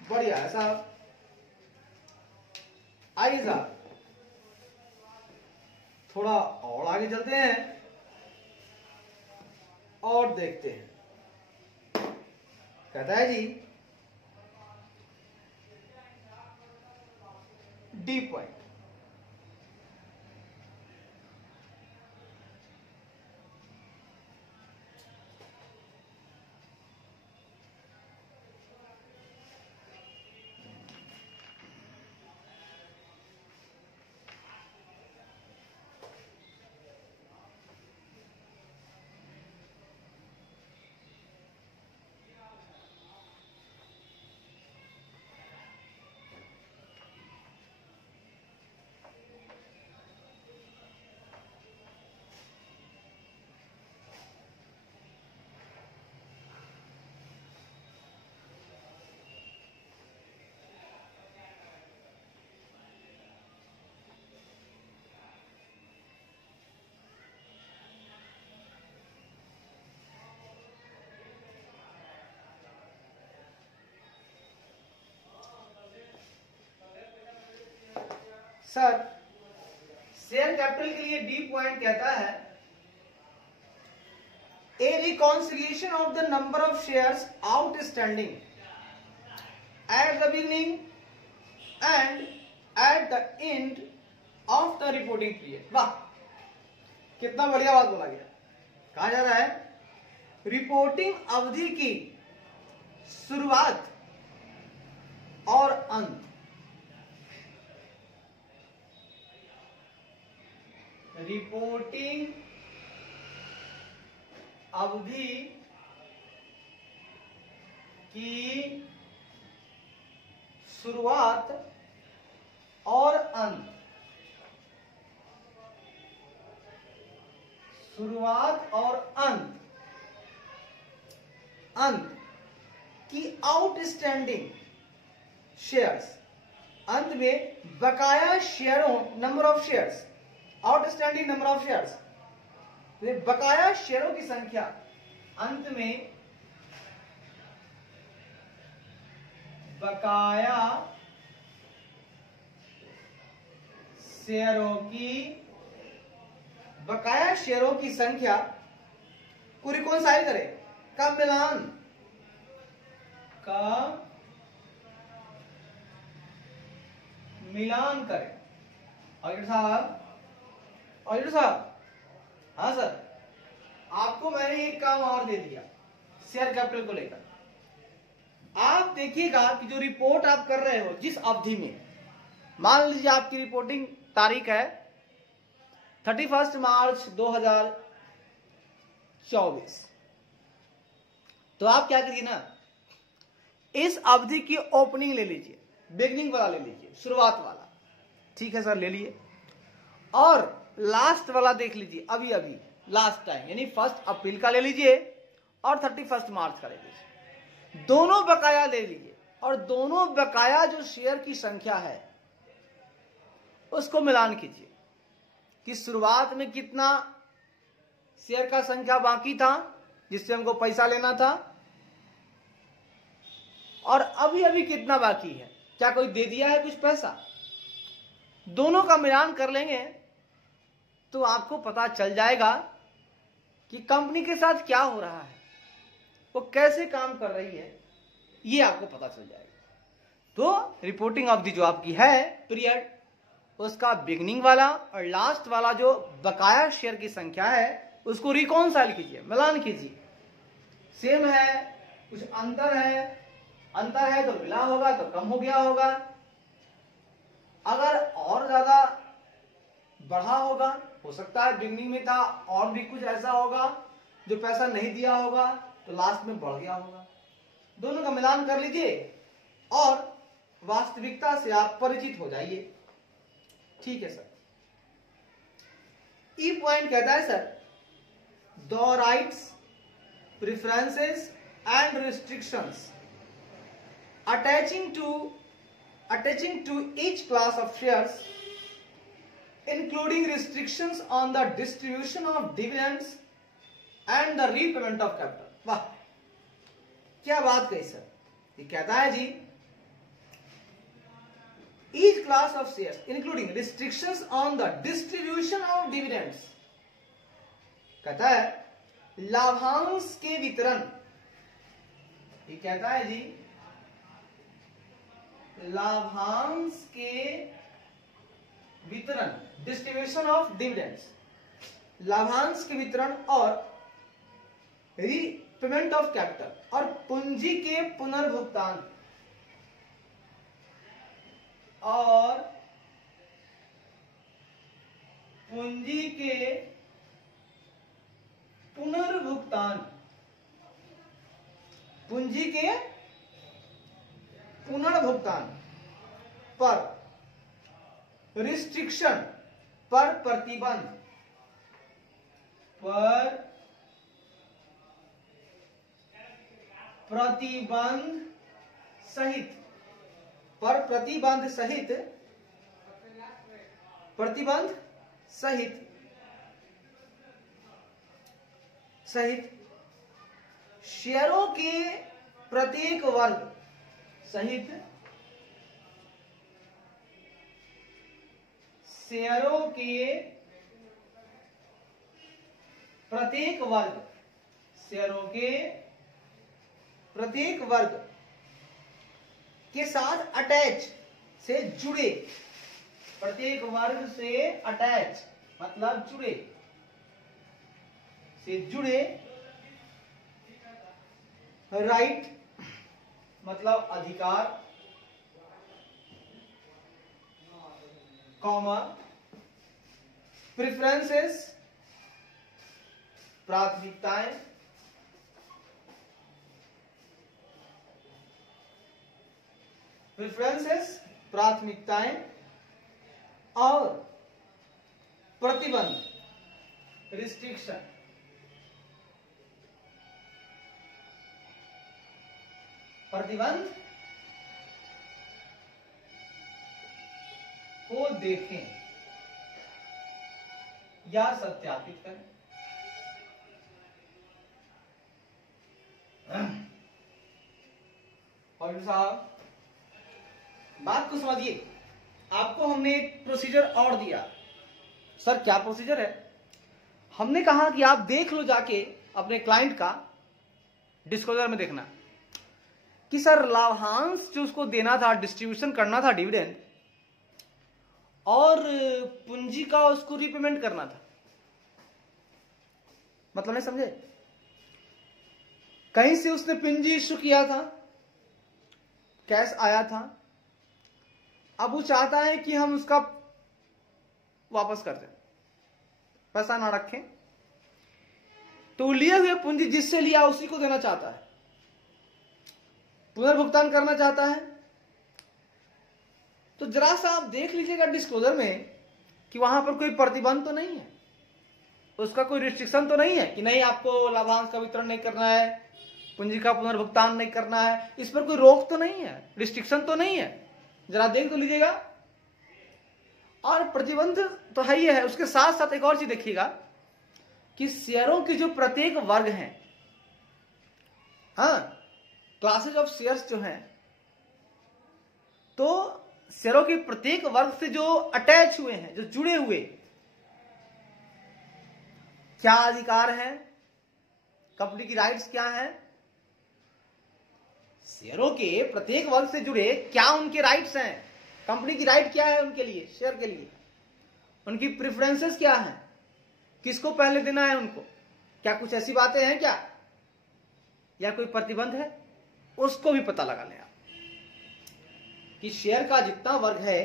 बढ़िया है साहब। आइए साहब थोड़ा और आगे चलते हैं और देखते हैं। कहता है जी D point, sir share capital के लिए डी पॉइंट कहता है a reconciliation of the number of shares outstanding at the beginning and at the end of the reporting period. वाह, कितना बढ़िया बात बोला गया। कहा जा रहा है रिपोर्टिंग अवधि की शुरुआत और अंत, रिपोर्टिंग अवधि की शुरुआत और अंत, शुरुआत और अंत, अंत की आउटस्टैंडिंग शेयर्स, अंत में बकाया शेयरों, number of shares outstanding number of shares, बकाया शेयरों की संख्या, अंत में बकाया शेयरों की संख्या को रिकॉन्साइल करें, का मिलान करें। ऑडिटर साहब, हाँ सर, आपको मैंने एक काम और दे दिया शेयर कैपिटल को लेकर। आप देखिएगा कि जो रिपोर्ट आप कर रहे हो जिस अवधि में, मान लीजिए आपकी रिपोर्टिंग तारीख है 31 मार्च 2024, तो आप क्या करिए ना, इस अवधि की ओपनिंग ले लीजिए, बिगनिंग वाला ले लीजिए, शुरुआत वाला, ठीक है सर, ले लिए, और लास्ट वाला देख लीजिए, अभी अभी लास्ट टाइम, यानी 1 अप्रैल का ले लीजिए और 31 मार्च का ले लीजिए, दोनों बकाया ले लीजिए, और दोनों बकाया जो शेयर की संख्या है उसको मिलान कीजिए कि शुरुआत में कितना शेयर का संख्या बाकी था जिससे हमको पैसा लेना था, और अभी अभी कितना बाकी है, क्या कोई दे दिया है कुछ पैसा। दोनों का मिलान कर लेंगे तो आपको पता चल जाएगा कि कंपनी के साथ क्या हो रहा है, वो कैसे काम कर रही है, ये आपको पता चल जाएगा। तो रिपोर्टिंग अवधि जो आपकी है पीरियड, उसका बिगनिंग वाला और लास्ट वाला जो बकाया शेयर की संख्या है उसको रिकॉन्साइल कीजिए, मिलान कीजिए। सेम है, कुछ अंतर है तो मिला होगा तो कम हो गया होगा, अगर और ज्यादा बढ़ा होगा, हो सकता है बिगनिंग में था और भी कुछ ऐसा होगा जो पैसा नहीं दिया होगा तो लास्ट में बढ़ गया होगा। दोनों का मिलान कर लीजिए और वास्तविकता से आप परिचित हो जाइए, ठीक है सर। ई पॉइंट कहता है sir, the rights, preferences and restrictions attaching to each class of shares, including restrictions on the distribution of dividends and the repayment of capital। वाह, क्या बात कही सर। ये कहता है जी, each class of shares including restrictions on the distribution of dividends, कहता है लाभांश के वितरण, ये कहता है जी लाभांश के वितरण, डिस्ट्रीब्यूशन ऑफ डिविडेंड्स, लाभांश के वितरण और रीपेमेंट ऑफ कैपिटल, और पूंजी के पुनर्भुगतान, और पूंजी के पुनर्भुगतान, पूंजी के पुनर्भुगतान पर रिस्ट्रिक्शन, पर प्रतिबंध, सहित, पर प्रतिबंध सहित शेयरों के प्रत्येक वर्ग सहित शेयरों के प्रत्येक वर्ग के साथ अटैच से जुड़े, प्रत्येक वर्ग से अटैच मतलब जुड़े राइट मतलब अधिकार, कॉमा प्रेफरेंसेस प्राथमिकताएं, और प्रतिबंध रिस्ट्रिक्शन, प्रतिबंध को देखें। या सत्यापित करें। और साहब बात को समझिए, आपको हमने एक प्रोसीजर और दिया। सर क्या प्रोसीजर है? हमने कहा कि आप देख लो जाके अपने क्लाइंट का डिस्क्लोजर में देखना कि सर लाभांश जो उसको देना था, डिस्ट्रीब्यूशन करना था डिविडेंड, और पूंजी का उसको रीपेमेंट करना था। मतलब नहीं समझे? कहीं से उसने पूंजी इश्यू किया था, कैश आया था, अब वो चाहता है कि हम उसका वापस कर दें, पैसा ना रखें, तो लिए हुए पूंजी जिससे लिया उसी को देना चाहता है, पुनर्भुगतान करना चाहता है। तो जरा सा आप देख लीजिएगा डिस्क्लोजर में कि वहां पर कोई प्रतिबंध तो नहीं है, उसका कोई रिस्ट्रिक्शन तो नहीं है कि नहीं आपको लाभांश का वितरण नहीं करना है, पूंजी का पुनर्भुगतान नहीं करना है, इस पर कोई रोक तो नहीं है, रिस्ट्रिक्शन तो नहीं है। जरा देख तो लीजिएगा। और प्रतिबंध तो है ही है, उसके साथ साथ एक और चीज देखिएगा कि शेयरों के जो प्रत्येक वर्ग हैं, हाँ, क्लासेज ऑफ शेयर्स जो हैं, तो शेयरों के प्रत्येक वर्ग से जो अटैच हुए हैं, जो जुड़े हुए, क्या अधिकार है, कंपनी की राइट्स क्या है, शेयरों के प्रत्येक वर्ग से जुड़े क्या उनके राइट्स हैं, कंपनी की राइट क्या है उनके लिए, शेयर के लिए, उनकी प्रेफरेंसेस क्या हैं, किसको पहले देना है उनको, क्या कुछ ऐसी बातें हैं क्या, या कोई प्रतिबंध है, उसको भी पता लगा लें आप कि शेयर का जितना वर्ग है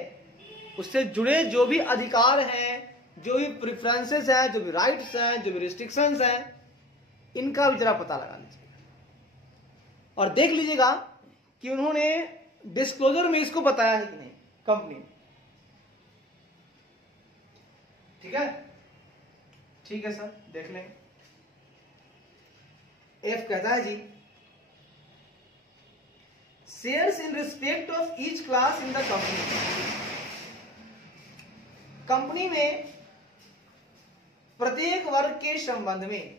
उससे जुड़े जो भी अधिकार हैं, जो भी प्रेफरेंसेस हैं, जो भी राइट्स हैं, जो भी रिस्ट्रिक्शंस हैं, इनका भी जरा पता लगा लीजिए और देख लीजिएगा कि उन्होंने डिस्क्लोजर में इसको बताया है कि नहीं कंपनी। ठीक है, ठीक है सर, देख लें। एफ कहता है जी, shares in respect of each class in the company, company में प्रत्येक वर्ग के संबंध में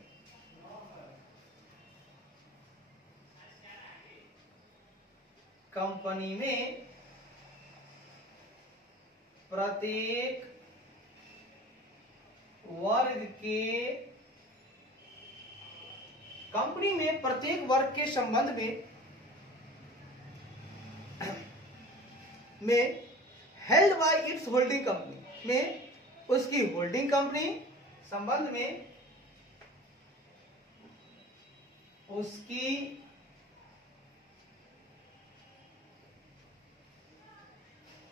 कंपनी में प्रत्येक वर्ग के कंपनी में प्रत्येक वर्ग के संबंध में held by it's holding company, में उसकी होल्डिंग कंपनी संबंध में उसकी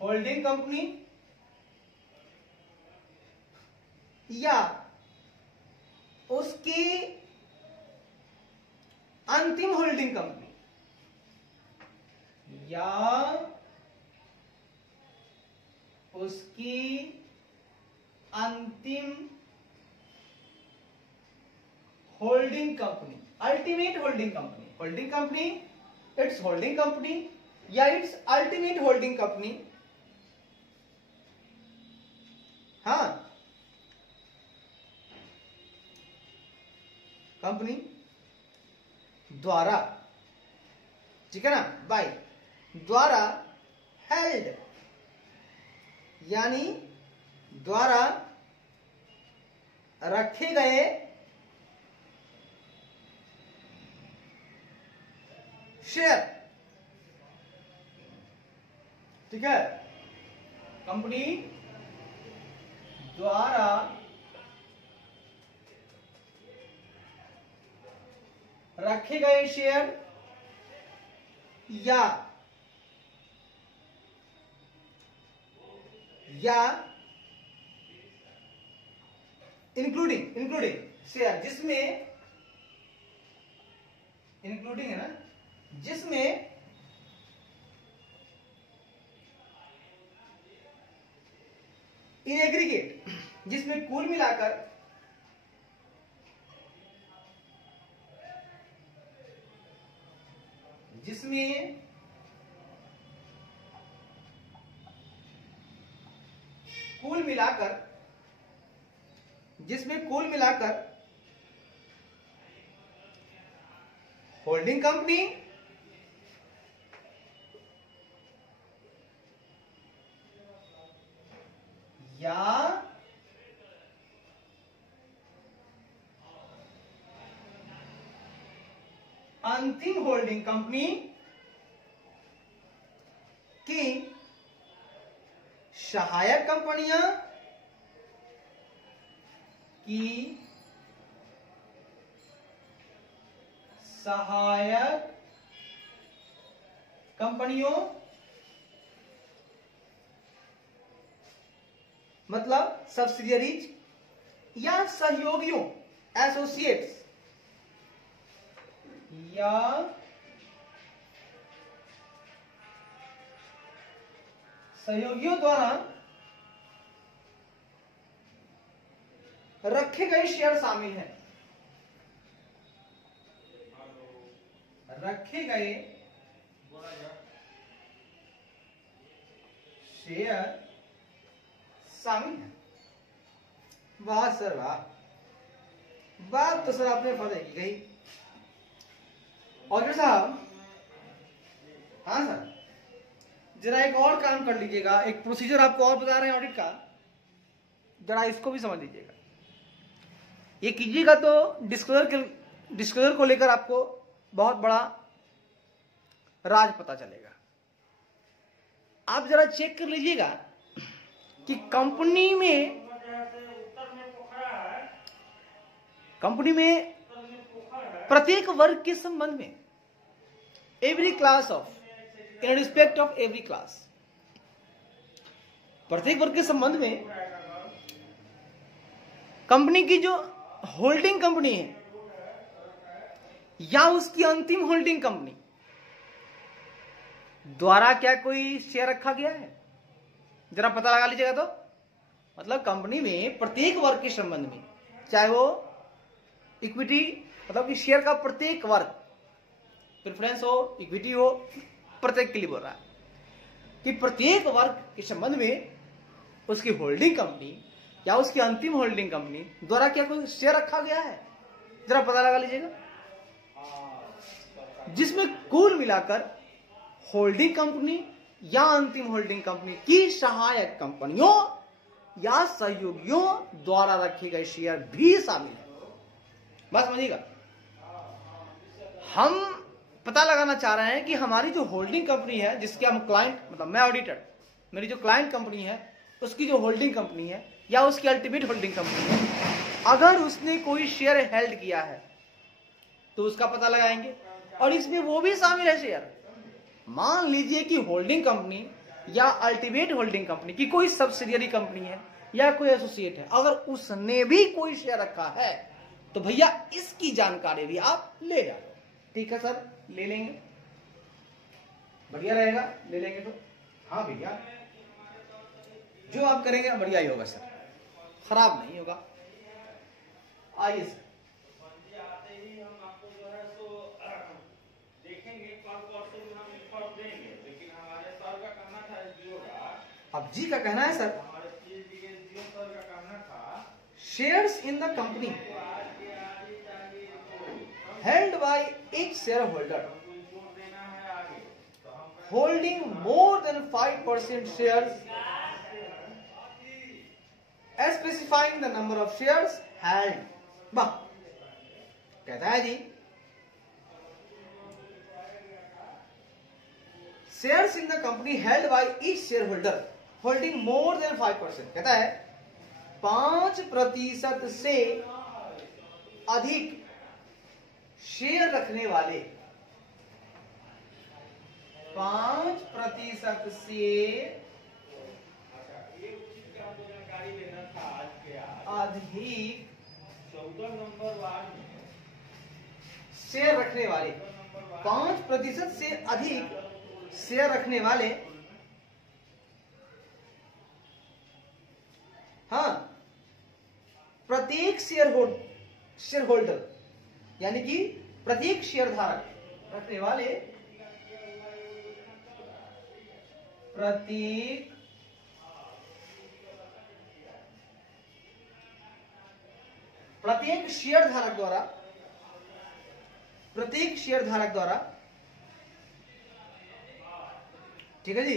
होल्डिंग कंपनी या उसकी अंतिम होल्डिंग कंपनी या उसकी अंतिम holding company, ultimate holding company, holding company, it's holding company या इट्स अल्टीमेट होल्डिंग कंपनी, हाँ, कंपनी द्वारा, ठीक है ना, बाय द्वारा हेल्ड, यानी द्वारा रखे गए शेयर, ठीक है, कंपनी द्वारा रखे गए शेयर या इंक्लूडिंग शेयर, जिसमें इंक्लूडिंग है ना, जिसमें इन एग्रीगेट, जिसमें कुल मिलाकर जिसमें कुल मिलाकर होल्डिंग कंपनी या अंतिम होल्डिंग कंपनी की सहायक कंपनियां की सहायक कंपनियों मतलब सब्सिडियरीज या सहयोगियों एसोसिएट्स या सहयोगियों द्वारा रखे गए शेयर शामिल हैं। रखे गए शेयर शामिल हैं। वाह सर वाह, बात तो सर आपने फतेह की गई। ऑडिटर साहब, हाँ सर, जरा एक और काम कर लीजिएगा, एक प्रोसीजर आपको और बता रहे हैं ऑडिट का, जरा इसको भी समझ लीजिएगा। ये कीजिएगा तो डिस्क्लोजर को लेकर आपको बहुत बड़ा राज पता चलेगा। आप जरा चेक कर लीजिएगा कि कंपनी में प्रत्येक वर्ग के संबंध में every class of in respect of every class, प्रत्येक वर्ग के संबंध में कंपनी की जो होल्डिंग कंपनी है या उसकी अंतिम होल्डिंग कंपनी द्वारा क्या कोई शेयर रखा गया है, जरा पता लगा लीजिएगा। तो मतलब कंपनी में प्रत्येक वर्ग के संबंध में, चाहे वो इक्विटी मतलब कि शेयर का प्रत्येक वर्ग, प्रेफरेंस हो, इक्विटी हो, प्रत्येक के लिए बोल रहा है कि प्रत्येक वर्ग के संबंध में उसकी होल्डिंग कंपनी या उसकी अंतिम होल्डिंग कंपनी द्वारा क्या कोई शेयर रखा गया है, जरा पता लगा लीजिएगा। जिसमें कुल मिलाकर होल्डिंग कंपनी या अंतिम होल्डिंग कंपनी की सहायक कंपनियों या सहयोगियों द्वारा रखे गए शेयर भी शामिल है। बस समझिएगा, हम पता लगाना चाह रहे हैं कि हमारी जो होल्डिंग कंपनी है, जिसके हम क्लाइंट मतलब मैं ऑडिटर, मेरी जो क्लाइंट कंपनी है उसकी जो होल्डिंग कंपनी है या उसकी अल्टीमेट होल्डिंग कंपनी है, अगर उसने कोई शेयर हेल्ड किया है तो उसका पता लगाएंगे और इसमें वो भी शामिल है शेयर। मान लीजिए कि होल्डिंग कंपनी या अल्टीमेट होल्डिंग कंपनी की कोई सब्सिडियरी कंपनी है या कोई एसोसिएट है, अगर उसने भी कोई शेयर रखा है तो भैया इसकी जानकारी भी आप ले जाओ। ठीक है सर, ले लेंगे, बढ़िया रहेगा, ले लेंगे तो। हाँ भैया, जो आप करेंगे बढ़िया ही होगा सर, खराब नहीं होगा। आइए सर, अब जी का कहना है sir, shares in the company held by each shareholder holding more than 5% shares, specifying the number of shares held। वाह, कहता है जी shares in the company held by each shareholder holding more than 5%, कहता है 5% से अधिक शेयर रखने वाले, 5% से अधिक 14 नंबर शेयर रखने वाले, 5% से अधिक शेयर रखने वाले, हाँ, प्रत्येक शेयर होल्डर यानी कि प्रत्येक शेयर धारक रखने वाले, प्रत्येक प्रत्येक शेयर धारक द्वारा ठीक है जी,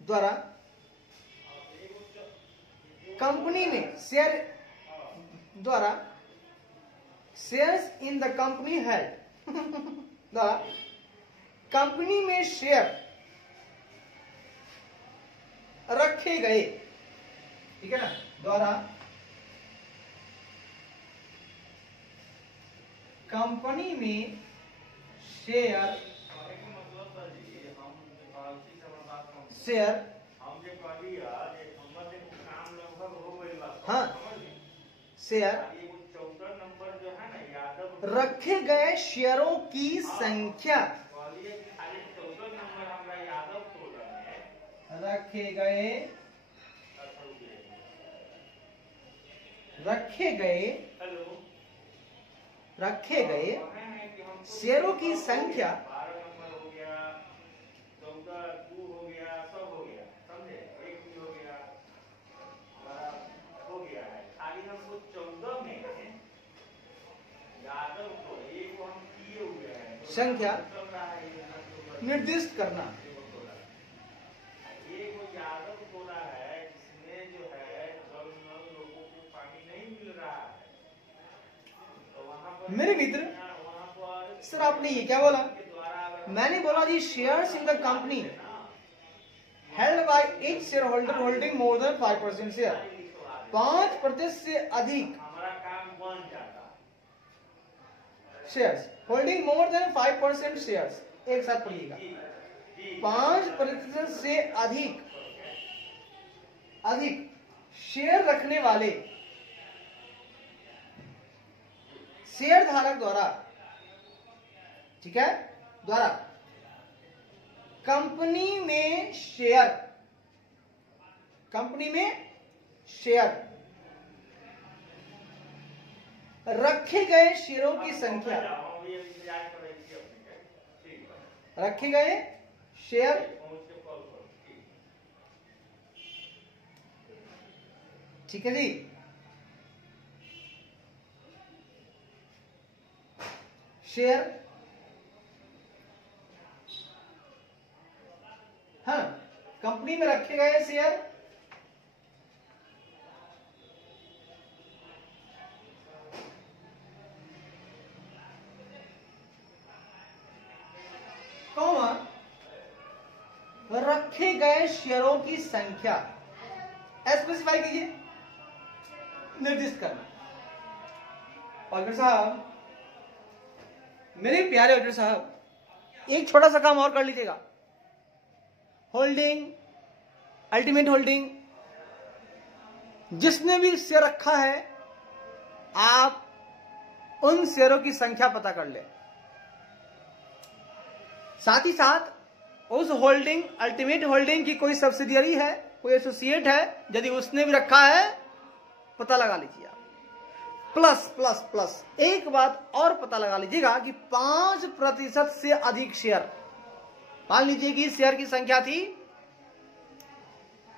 द्वारा कंपनी में shares in the company held द्वारा कंपनी में शेयर रखे गए, ठीक है ना, द्वारा कंपनी में शेयर हाँ शेयर रखे गए शेयरों की संख्या रखे गए शेयरों की संख्या निर्दिष्ट करना। मेरे मित्र, सर आपने ये क्या बोला? मैंने बोला जी shares in the company held by each share holder holding more than 5% share, 5% से अधिक shares holding more than 5% shares, एक साथ पढ़िएगा, 5% से अधिक शेयर रखने वाले शेयर धारक द्वारा, ठीक है, द्वारा कंपनी में शेयर रखे गए शेयरों की संख्या रखे गए शेयर ठीक है जी, शेयर हाँ कंपनी में रखे गए शेयर रखे गए शेयरों की संख्या स्पेसिफाई कीजिए, निर्दिष्ट करना। ऑडिटर साहब, मेरे प्यारे ऑडिटर साहब, एक छोटा सा काम और कर लीजिएगा। होल्डिंग, अल्टीमेट होल्डिंग, जिसने भी शेयर रखा है आप उन शेयरों की संख्या पता कर ले, साथ ही साथ उस होल्डिंग, अल्टीमेट होल्डिंग की कोई सब्सिडियरी है, कोई एसोसिएट है, यदि उसने भी रखा है पता लगा लीजिए आप। प्लस प्लस प्लस एक बात और पता लगा लीजिएगा कि 5% से अधिक शेयर, मान लीजिए कि शेयर की संख्या थी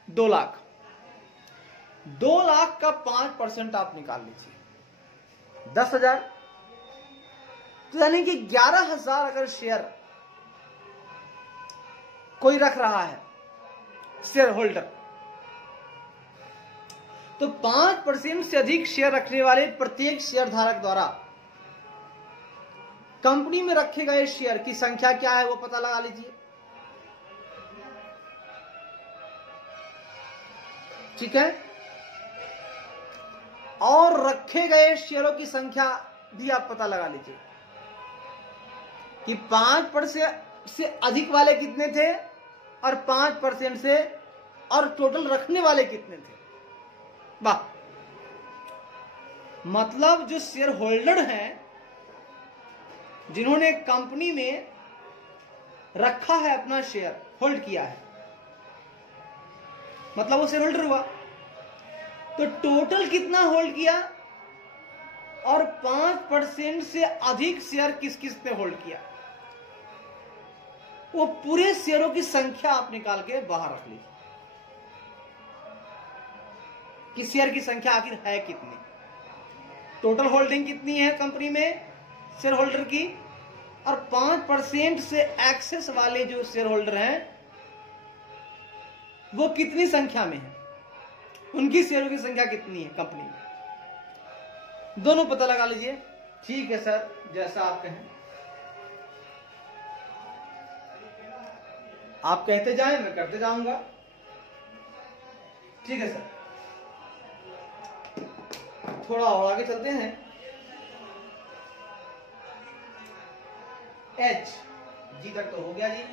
2 लाख, 2 लाख का 5% आप निकाल लीजिए 10,000, तो यानी कि 11,000 अगर शेयर कोई रख रहा है शेयर होल्डर, तो 5% से अधिक शेयर रखने वाले प्रत्येक शेयर धारक द्वारा कंपनी में रखे गए शेयर की संख्या क्या है वो पता लगा लीजिए, ठीक है। और रखे गए शेयरों की संख्या भी आप पता लगा लीजिए कि 5% से अधिक वाले कितने थे और 5% से और टोटल रखने वाले कितने थे। वाह, मतलब जो शेयर होल्डर हैं जिन्होंने कंपनी में रखा है, अपना शेयर होल्ड किया है, मतलब वो शेयर होल्डर हुआ, तो टोटल कितना होल्ड किया और 5% से अधिक शेयर किस किस ने होल्ड किया, वो पूरे शेयरों की संख्या आप निकाल के बाहर रख लीजिए कि शेयर की संख्या आखिर है कितनी। टोटल होल्डिंग कितनी है कंपनी में शेयर होल्डर की, और 5% से एक्सेस वाले जो शेयर होल्डर हैं वो कितनी संख्या में है, उनकी शेयरों की संख्या कितनी है कंपनी में, दोनों पता लगा लीजिए। ठीक है सर, जैसा आप कहें। आप कहते जाएं, मैं करते जाऊंगा। ठीक है सर, थोड़ा और आगे चलते हैं। एच जी तक तो हो गया जी।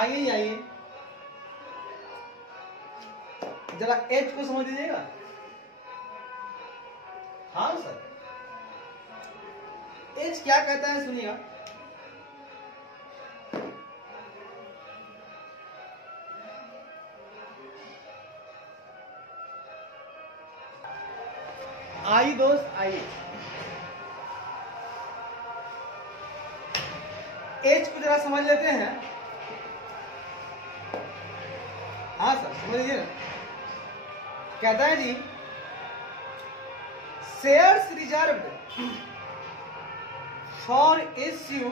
आइए आइए, जरा एच को समझ लीजिएगा। हाँ सर, एच क्या कहता है सुनिएगा। आइए दोस्त आइए, एच को जरा समझ लेते हैं। हाँ सर समझ लीजिए ना, कहता है जी shares reserved for issue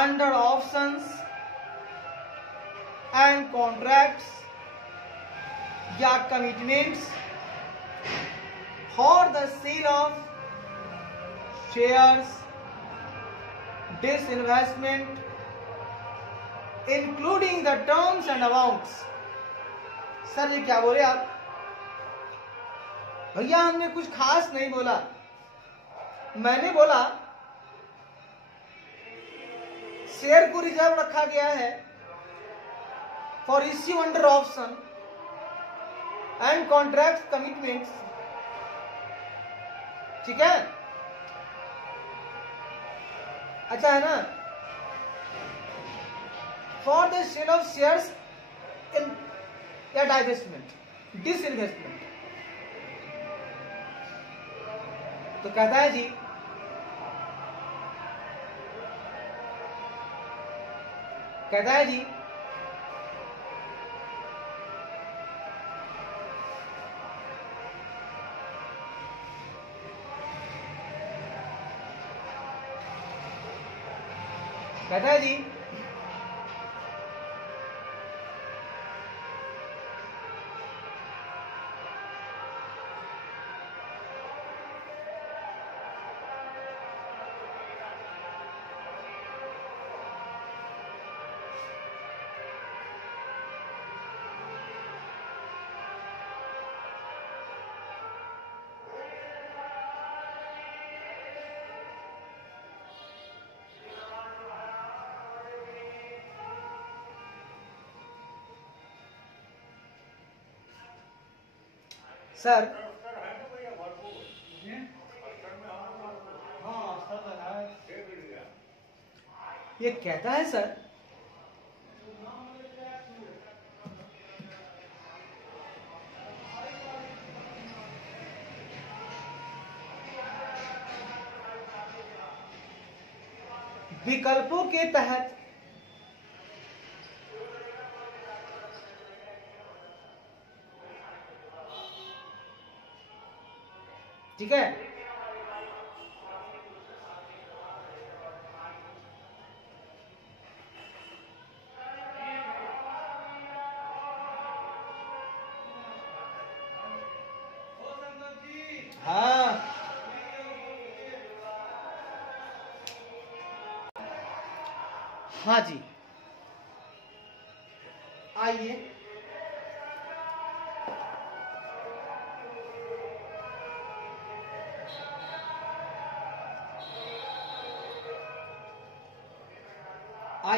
under options and contracts या commitments for the sale of shares disinvestment including the terms and amounts. Sir ये क्या बोले आप? भैया हमने कुछ खास नहीं बोला, मैंने बोला शेयर को रिजर्व रखा गया है for issue under option and contract commitments. ठीक है, अच्छा है ना, for the sale of shares in या डाइवेस्टमेंट डिसइन्वेस्टमेंट। तो कहता है जी कहता है जी कहता है जी सर ये कहता है सर विकल्पों के तहत ठीक है, हाँ हाँ जी, आइए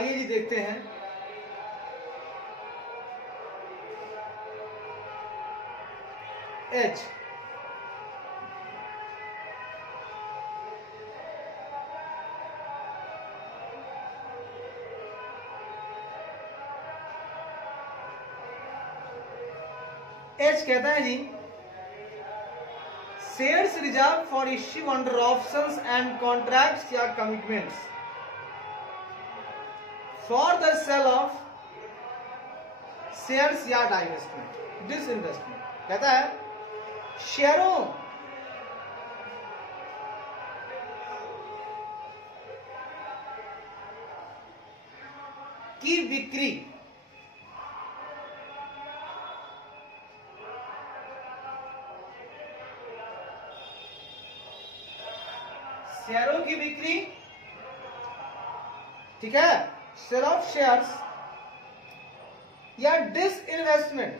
आइए जी देखते हैं। एच कहता है जी shares reserve for issue under options and contracts या commitments for the sale of shares या डाइवेस्टमेंट डिसइन्वेस्टमेंट। कहता है शेयरों की बिक्री शेयरों की बिक्री, ठीक है, सेल ऑफ शेयर्स या डिसइन्वेस्टमेंट।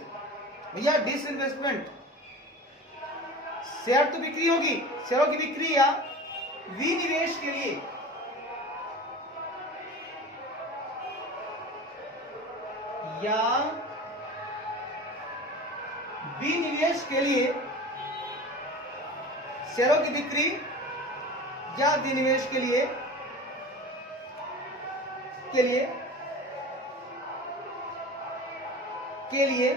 भैया डिसइन्वेस्टमेंट, शेयर तो बिक्री होगी, शेयरों की बिक्री या विनिवेश के लिए या विनिवेश के लिए शेयरों की बिक्री या विनिवेश के लिए के लिए के लिए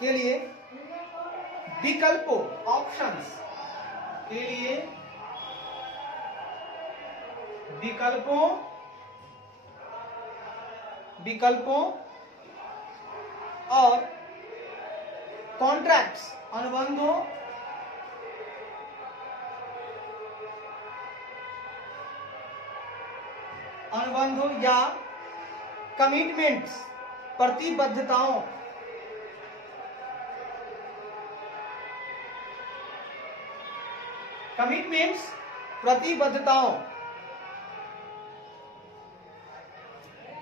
के लिए विकल्पों ऑप्शंस के लिए विकल्पों और कॉन्ट्रैक्ट्स अनुबंधों या कमिटमेंट्स प्रतिबद्धताओं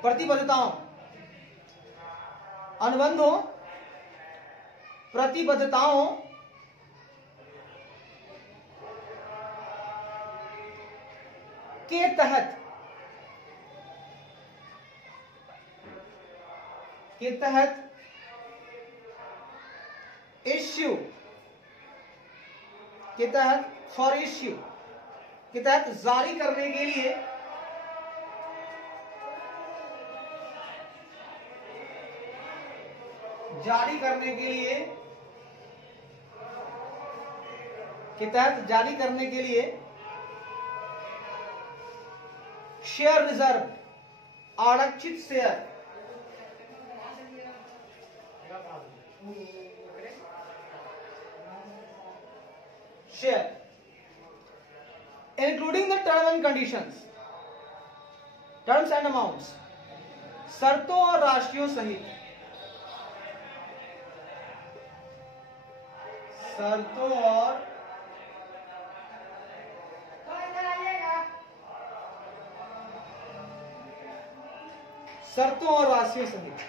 प्रतिबद्धताओं अनुबंधों प्रतिबद्धताओं के तहत इश्यू के तहत फॉर इश्यू के तहत जारी करने के लिए जारी करने के लिए शेयर रिजर्व आरक्षित share including the terms and amounts शर्तों और राशियों सहित शर्तों और राशियों सहित।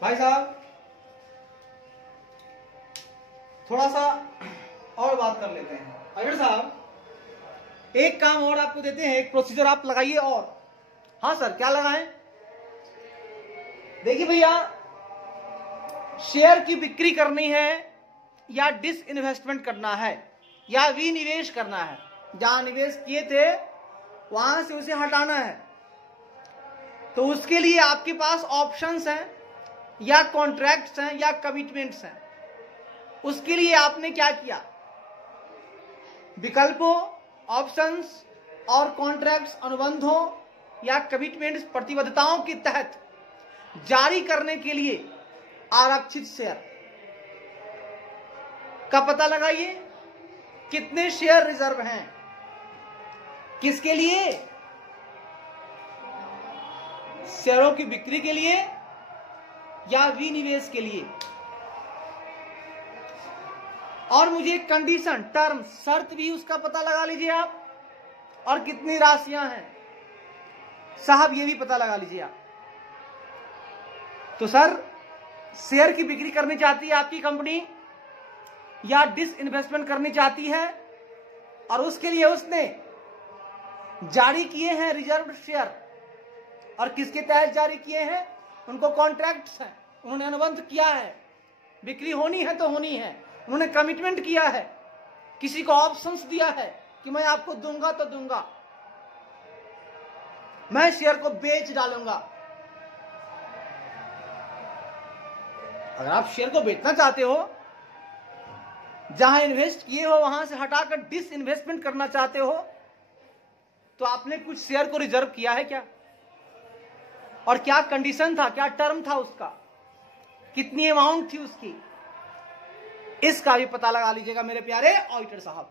भाई साहब थोड़ा सा और बात कर लेते हैं। अगर साहब एक काम और आपको देते हैं, एक प्रोसीजर आप लगाइए। और हाँ सर क्या लगाएं? देखिए भैया शेयर की बिक्री करनी है या डिसइन्वेस्टमेंट करना है या विनिवेश करना है, जहां निवेश किए थे वहां से उसे हटाना है, तो उसके लिए आपके पास ऑप्शंस हैं या कॉन्ट्रैक्ट्स हैं या कमिटमेंट्स हैं। उसके लिए आपने क्या किया? विकल्पों, ऑप्शंस और कॉन्ट्रैक्ट्स अनुबंधों या कमिटमेंट्स प्रतिबद्धताओं के तहत जारी करने के लिए आरक्षित शेयर का पता लगाइए। कितने शेयर रिजर्व हैं, किसके लिए? शेयरों की बिक्री के लिए या विनिवेश के लिए। और मुझे कंडीशन, टर्म, शर्त भी उसका पता लगा लीजिए आप, और कितनी राशियां हैं साहब ये भी पता लगा लीजिए आप। तो सर शेयर की बिक्री करनी चाहती है आपकी कंपनी या डिसइन्वेस्टमेंट करनी चाहती है, और उसके लिए उसने जारी किए हैं रिजर्व शेयर। और किसके तहत जारी किए हैं? उनको कॉन्ट्रैक्ट्स हैं, उन्होंने अनुबंध किया है, बिक्री होनी है तो होनी है, उन्होंने कमिटमेंट किया है, किसी को ऑप्शंस दिया है कि मैं आपको दूंगा तो दूंगा, मैं शेयर को बेच डालूंगा। अगर आप शेयर को बेचना चाहते हो, जहां इन्वेस्ट किए हो वहां से हटाकर डिस इन्वेस्टमेंट करना चाहते हो, तो आपने कुछ शेयर को रिजर्व किया है क्या? और क्या कंडीशन था, क्या टर्म था उसका, कितनी अमाउंट थी उसकी, इसका भी पता लगा लीजिएगा मेरे प्यारे ऑडिटर साहब।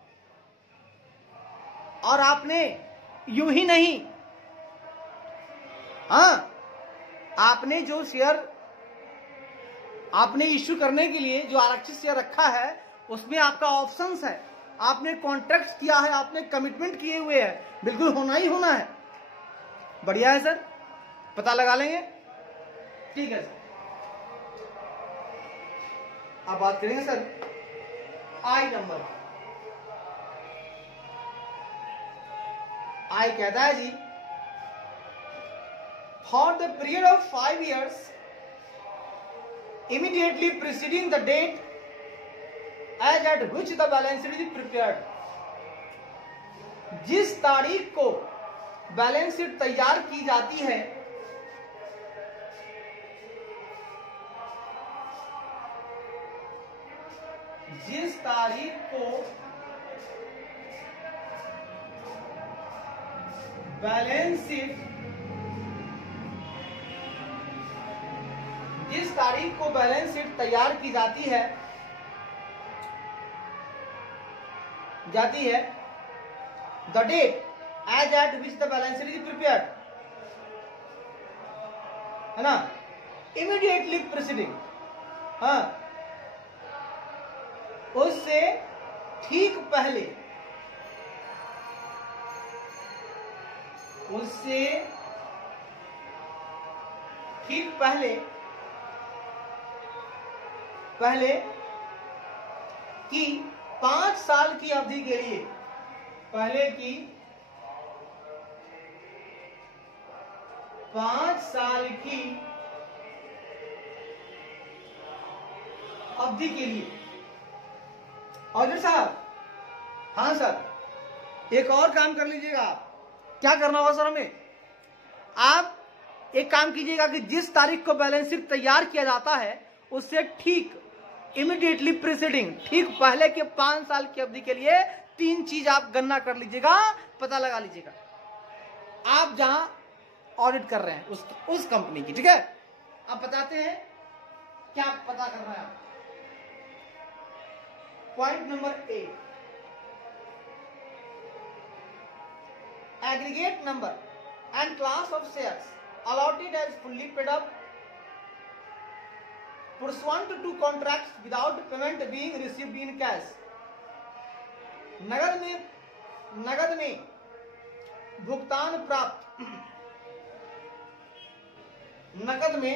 और आपने यूं ही नहीं, आपने जो शेयर आपने इश्यू करने के लिए जो आरक्षित शेयर रखा है उसमें आपका ऑप्शंस है, आपने कॉन्ट्रैक्ट किया है, आपने कमिटमेंट किए हुए हैं, बिल्कुल होना ही होना है। बढ़िया है सर, पता लगा लेंगे, ठीक है सर। अब बात करेंगे सर आई नंबर। आई कहता है जी, for the period of 5 years immediately preceding the date as at which the balance sheet is prepared, जिस तारीख को बैलेंस शीट तैयार की जाती है, जिस तारीख को बैलेंस शीट तैयार की जाती है the date as at which the balance sheet is prepared, है ना, इमीडिएटली प्रीसीडिंग, उससे ठीक पहले, उससे ठीक पहले की 5 साल की अवधि के लिए, पहले की 5 साल की अवधि के लिए। ऑडिटर साहब, हाँ सर, एक और काम कर लीजिएगा। क्या करना होगा सर हमें? आप एक काम कीजिएगा कि जिस तारीख को बैलेंस शीट तैयार किया जाता है उससे ठीक इमीडिएटली प्रीसीडिंग, ठीक पहले के 5 साल की अवधि के लिए 3 चीज आप गणना कर लीजिएगा, पता लगा लीजिएगा, आप जहां ऑडिट कर रहे हैं उस कंपनी की। ठीक है, आप बताते हैं क्या पता करना है। Point number 8, aggregate number and class of shares allotted as fully paid up pursuant to contracts without payment being received in cash। नगद में भुगतान प्राप्त, नगद में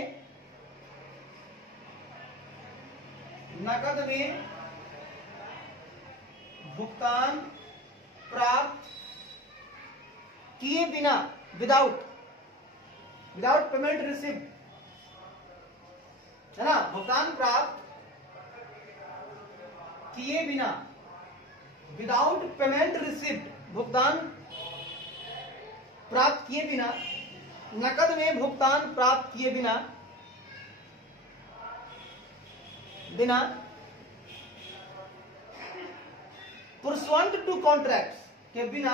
भुगतान प्राप्त किए बिना, विदाउट पेमेंट रिसीव्ड, है ना, भुगतान प्राप्त किए बिना, विदाउट पेमेंट रिसीव्ड, भुगतान प्राप्त किए बिना, नकद में भुगतान प्राप्त किए बिना पुर्सुएंट टू कॉन्ट्रैक्ट्स, के बिना,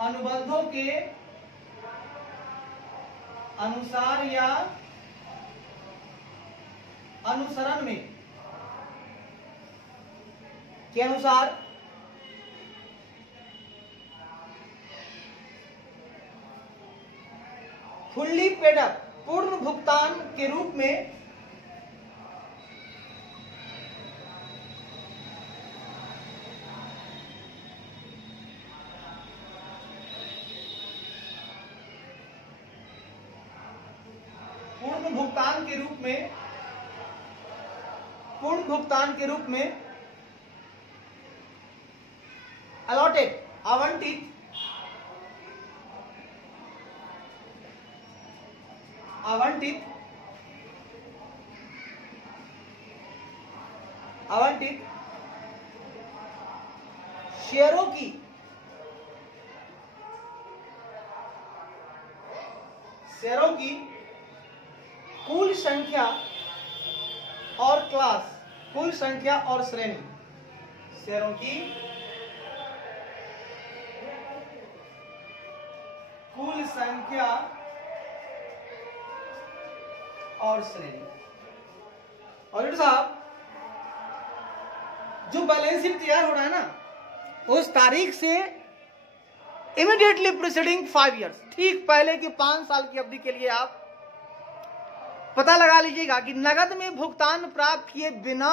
अनुबंधों के अनुसार या अनुसरण में, के अनुसार फुल्ली पेड अप, पूर्ण भुगतान के रूप में पूर्ण भुगतान के रूप में, पूर्ण भुगतान के रूप में अलॉटेड, आवंटित, आवंटित, आवंटित शेयरों की कुल संख्या और क्लास, कुल संख्या और श्रेणी, शेयरों की कुल संख्या और श्रेणी। और साहब जो बैलेंस शीट तैयार हो रहा है ना, उस तारीख से इमीडिएटली प्रीसीडिंग 5 इयर्स, ठीक पहले के 5 साल की अवधि के लिए आप पता लगा लीजिएगा कि नगद में भुगतान प्राप्त किए बिना,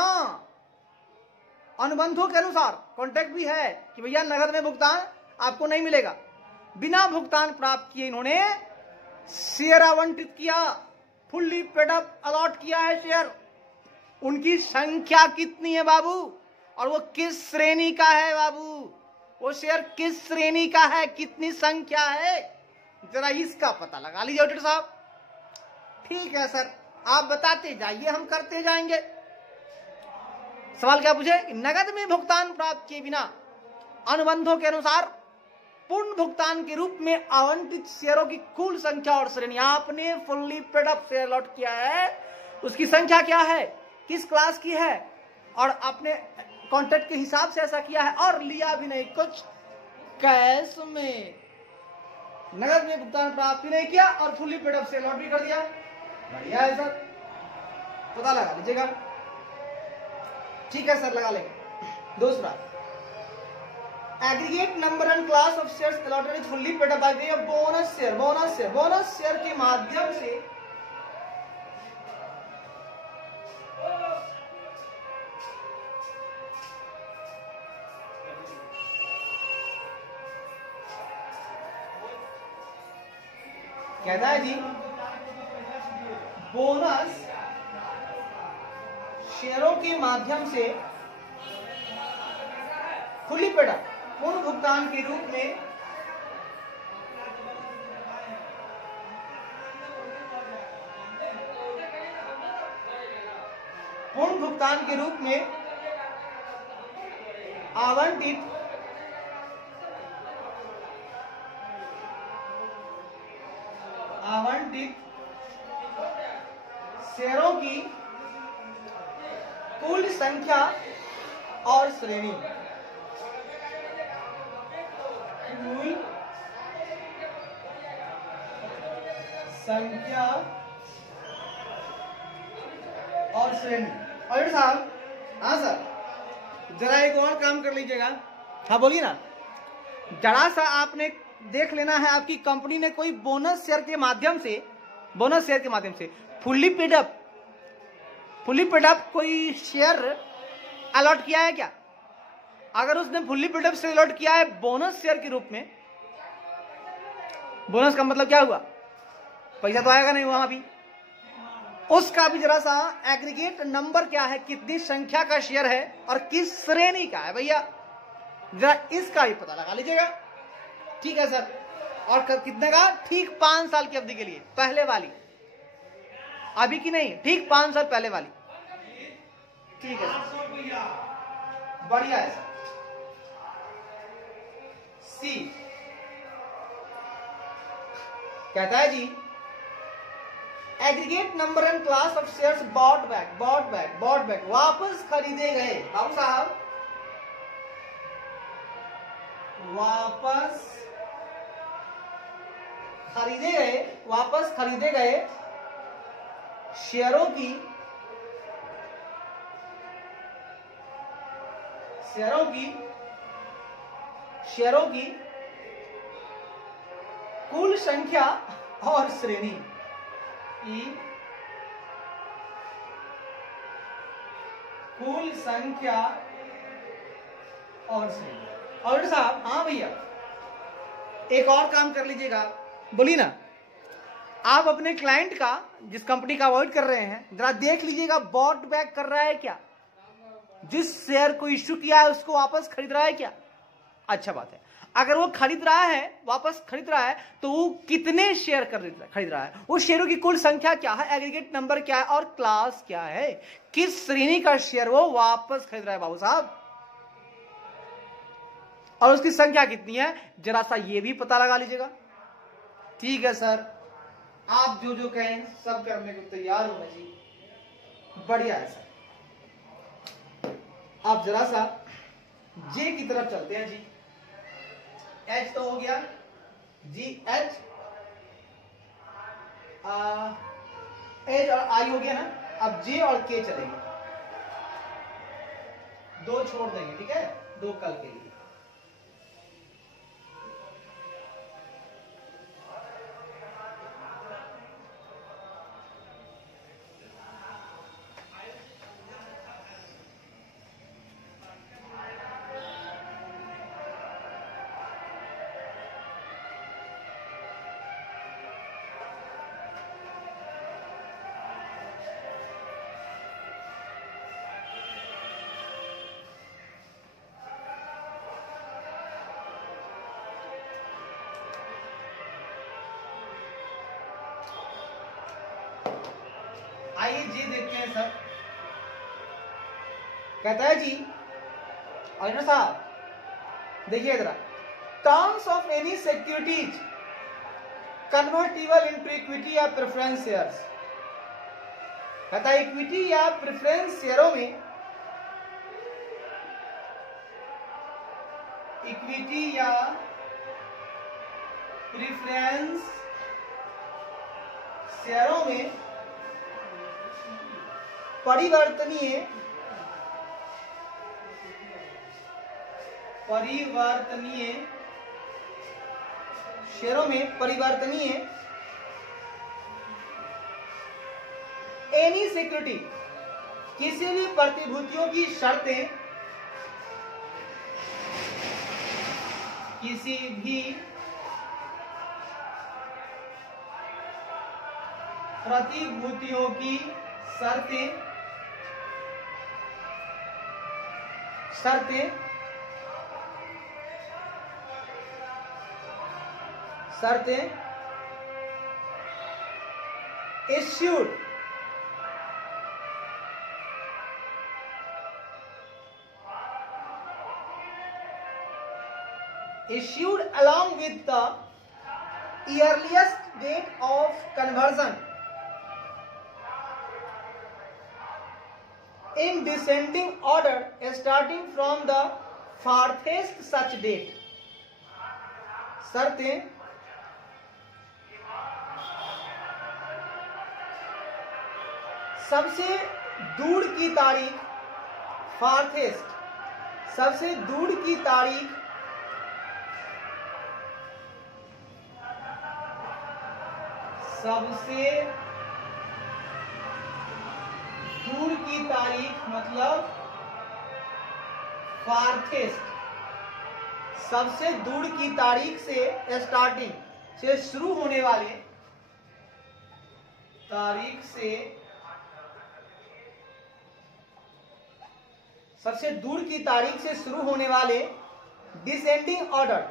अनुबंधों के अनुसार कॉन्ट्रैक्ट भी है कि भैया नगद में भुगतान आपको नहीं मिलेगा, बिना भुगतान प्राप्त किए इन्होंने शेयर आवंटित किया, फुल्ली पेड अप अलॉट किया है शेयर। उनकी संख्या कितनी है बाबू, और वो किस श्रेणी का है बाबू, वो शेयर किस श्रेणी का है, कितनी संख्या है, जरा इसका पता लगा लीजिए ऑडिटर साहब। ठीक है सर, आप बताते जाइए, हम करते जाएंगे। सवाल क्या पूछे, नगद में भुगतान प्राप्त किए बिना अनुबंधों के अनुसार पूर्ण भुगतान के रूप में आवंटित शेयरों की कुल संख्या और श्रेणी। आपने fully paid up share allot किया है, उसकी संख्या क्या है, किस क्लास की है, और आपने कॉन्ट्रैक्ट के हिसाब से ऐसा किया है, और लिया भी नहीं कुछ, कैश में नगद में भुगतान प्राप्त नहीं किया और fully paid up share allot भी कर दिया। बढ़िया है सर, पता लगा लीजिएगा। ठीक है सर, लगा लेंगे। दूसरा, aggregate number and class of shares allotted is fully paid up by way of bonus share. Bonus share के माध्यम से कहता है जी, बोनस शेयरों के माध्यम से फुल्ली पेड अप पूर्ण भुगतान के रूप में आवंटित शेयरों की कुल संख्या और श्रेणी, कुल संख्या और श्रेणी। और साहब, हाँ सर, जरा एक और काम कर लीजिएगा। हाँ बोलिए ना, जरा सा आपने देख लेना है, आपकी कंपनी ने कोई बोनस शेयर के माध्यम से फुल्ली पेड अप कोई शेयर अलॉट किया है क्या? अगर उसने fully paid up share allot किया है बोनस शेयर के रूप में, बोनस का मतलब क्या हुआ, पैसा तो आएगा नहीं वहां भी, उसका भी जरा सा एग्रीगेट नंबर क्या है, कितनी संख्या का शेयर है और किस श्रेणी का है भैया, जरा इसका भी पता लगा लीजिएगा। ठीक है सर, और कितने का, ठीक 5 साल की अवधि के लिए, पहले वाली, अभी की नहीं, ठीक 5 साल पहले वाली। ठीक है सर, बढ़िया है सर। सी कहता है जी, aggregate number and class of shares bought back वापस खरीदे गए। बाबू साहब, वापस खरीदे गए शेयरों की कुल संख्या और श्रेणी, कुल संख्या और श्रेणी। और साहब, हाँ भैया, एक और काम कर लीजिएगा, बोलिए ना, आप अपने क्लाइंट का, जिस कंपनी का अवॉइड कर रहे हैं, जरा देख लीजिएगा बॉट बैक कर रहा है क्या, जिस शेयर को इश्यू किया है उसको वापस खरीद रहा है क्या। अच्छा बात है। अगर वो खरीद रहा है, वापस खरीद रहा है, तो वो कितने शेयर खरीद रहा है, उस शेयरों की कुल संख्या क्या है, एग्रीगेट नंबर क्या है और क्लास क्या है, किस श्रेणी का शेयर वो वापस खरीद रहा है बाबू साहब, और उसकी संख्या कितनी है, जरा सा ये भी पता लगा लीजिएगा। ठीक है सर, आप जो जो कहें सब करने को तैयार हूं मैं जी। बढ़िया है सर। आप जरा सा जे की तरफ चलते हैं जी। एच तो हो गया जी, एच और आई हो गया ना। अब जे और के चलेंगे, दो छोड़ देंगे, ठीक है, दो कल के लिए। आइए जी देखते हैं सर। कहता है जी अजनर साहब, देखिए जरा, terms of any securities convertible into equity या प्रेफरेंस शेयर्स। कहता है इक्विटी या प्रेफरेंस शेयरों में, इक्विटी या प्रेफरेंस शेयरों में परिवर्तनीय शेयरों में परिवर्तनीय एनी सिक्योरिटी, किसी भी प्रतिभूतियों की शर्तें, किसी भी प्रतिभूतियों की शर्तें issued along with the earliest date of conversion in descending order starting from the farthest such date। शर्तें सबसे दूर की तारीख, फार्थेस्ट, सबसे दूर की तारीख मतलब फार्थेस्ट, सबसे दूर की तारीख से स्टार्टिंग से शुरू होने वाले, तारीख से सबसे दूर की तारीख से शुरू होने वाले डिसेंडिंग ऑर्डर,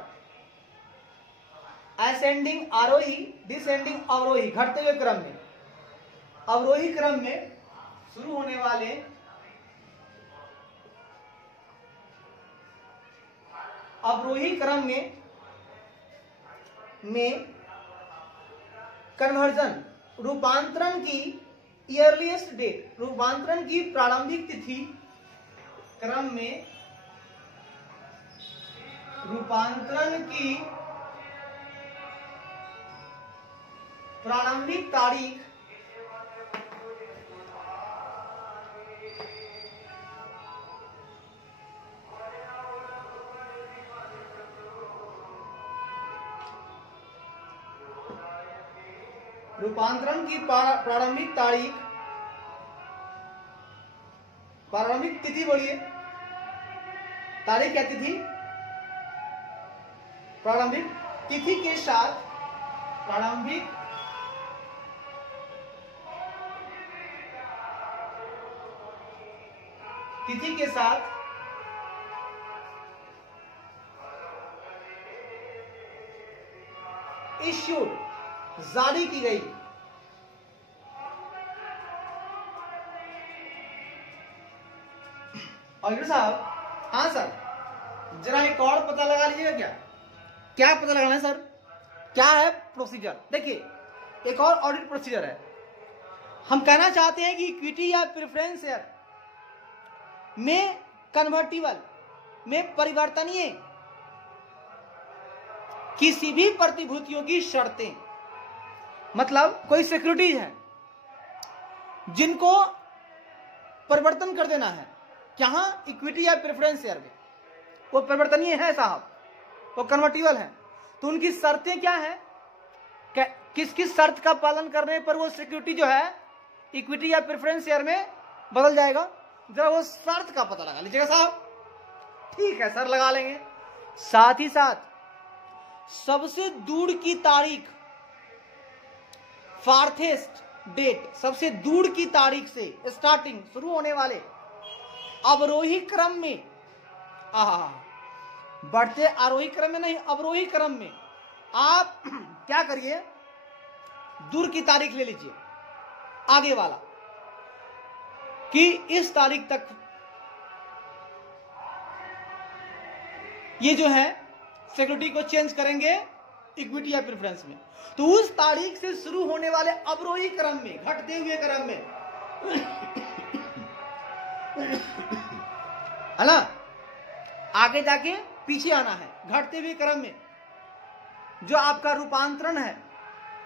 असेंडिंग आरोही, डिसेंडिंग अवरोही, घटते हुए क्रम में, अवरोही क्रम में शुरू होने वाले अवरोही क्रम में कन्वर्जन, रूपांतरण की ईयरलीस्ट डेट, रूपांतरण की प्रारंभिक तिथि, क्रम में रूपांतरण की प्रारंभिक तारीख रूपांतरण की प्रारंभिक तारीख, प्रारंभिक तिथि बोलिए, तारीख क्या तिथि, प्रारंभिक तिथि के साथ, प्रारंभिक तिथि के साथ इश्यूड जारी की गई। और साहब, हाँ सर, जरा एक और पता लगा लीजिएगा। क्या क्या पता लगाना है सर? क्या है प्रोसीजर? देखिए, एक और ऑडिट प्रोसीजर है। हम कहना चाहते हैं कि इक्विटी या प्रेफरेंस शेयर में कन्वर्टिबल में परिवर्तनीय किसी भी प्रतिभूतियों की शर्तें, मतलब कोई सिक्योरिटीज है जिनको परिवर्तन कर देना है, क्या इक्विटी या प्रेफरेंस शेयर में, वो परिवर्तनीय है साहब, वो कन्वर्टिबल है। तो उनकी शर्तें क्या है? किस किस शर्त का पालन करने पर वो सिक्योरिटी जो है इक्विटी या प्रेफरेंस शेयर में बदल जाएगा? जरा वो शर्त का पता लगा लीजिएगा साहब। ठीक है सर, लगा लेंगे। साथ ही साथ सबसे दूर की तारीख, फार्थेस्ट डेट, सबसे दूर की तारीख से स्टार्टिंग शुरू होने वाले अवरोही क्रम में, बढ़ते आरोही क्रम में नहीं, अवरोही क्रम में आप क्या करिए, दूर की तारीख ले लीजिए, आगे वाला, कि इस तारीख तक ये जो है सिक्योरिटी को चेंज करेंगे इक्विटी या प्रेफरेंस में। तो उस तारीख से शुरू होने वाले अवरोही क्रम में, घटते हुए क्रम में, है ना, आगे जाके पीछे आना है। घटते हुए क्रम में जो आपका रूपांतरण है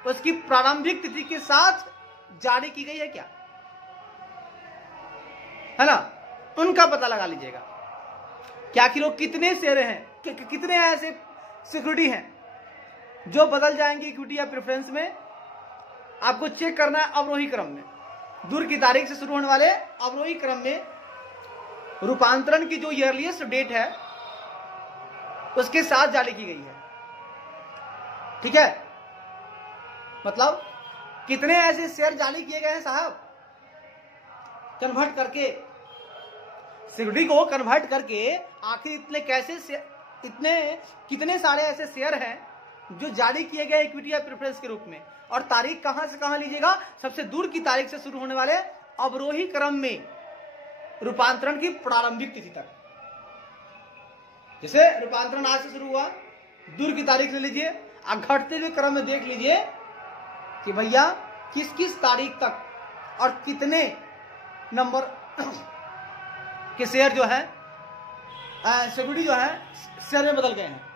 उसकी प्रारंभिक तिथि के साथ जारी की गई है क्या, है ना, उनका पता लगा लीजिएगा। क्या कि लोग कितने शेयर हैं, कितने ऐसे सिक्योरिटी हैं जो बदल जाएंगे इक्विटी या प्रेफरेंस में, आपको चेक करना है। अवरोही क्रम में, दूर की तारीख से शुरू होने वाले अवरोही क्रम में रूपांतरण की जो ईयरलीस्ट डेट है उसके साथ जारी की गई है। ठीक है, मतलब कितने ऐसे शेयर जारी किए गए हैं साहब, कन्वर्ट करके, सिक्योरिटी को कन्वर्ट करके। आखिर इतने कैसे कितने सारे ऐसे शेयर हैं जो जारी किए गए इक्विटी या प्रेफरेंस के रूप में, और तारीख कहां से कहां लीजिएगा, सबसे दूर की तारीख से शुरू होने वाले अवरोही क्रम में रूपांतरण की प्रारंभिक तिथि तक। जैसे रूपांतरण आज से शुरू हुआ, दूर की तारीख ले लीजिए, और घटते हुए क्रम में देख लीजिए कि भैया किस किस तारीख तक और कितने नंबर के शेयर जो है, सिक्योरिटी जो है शेयर में बदल गए हैं।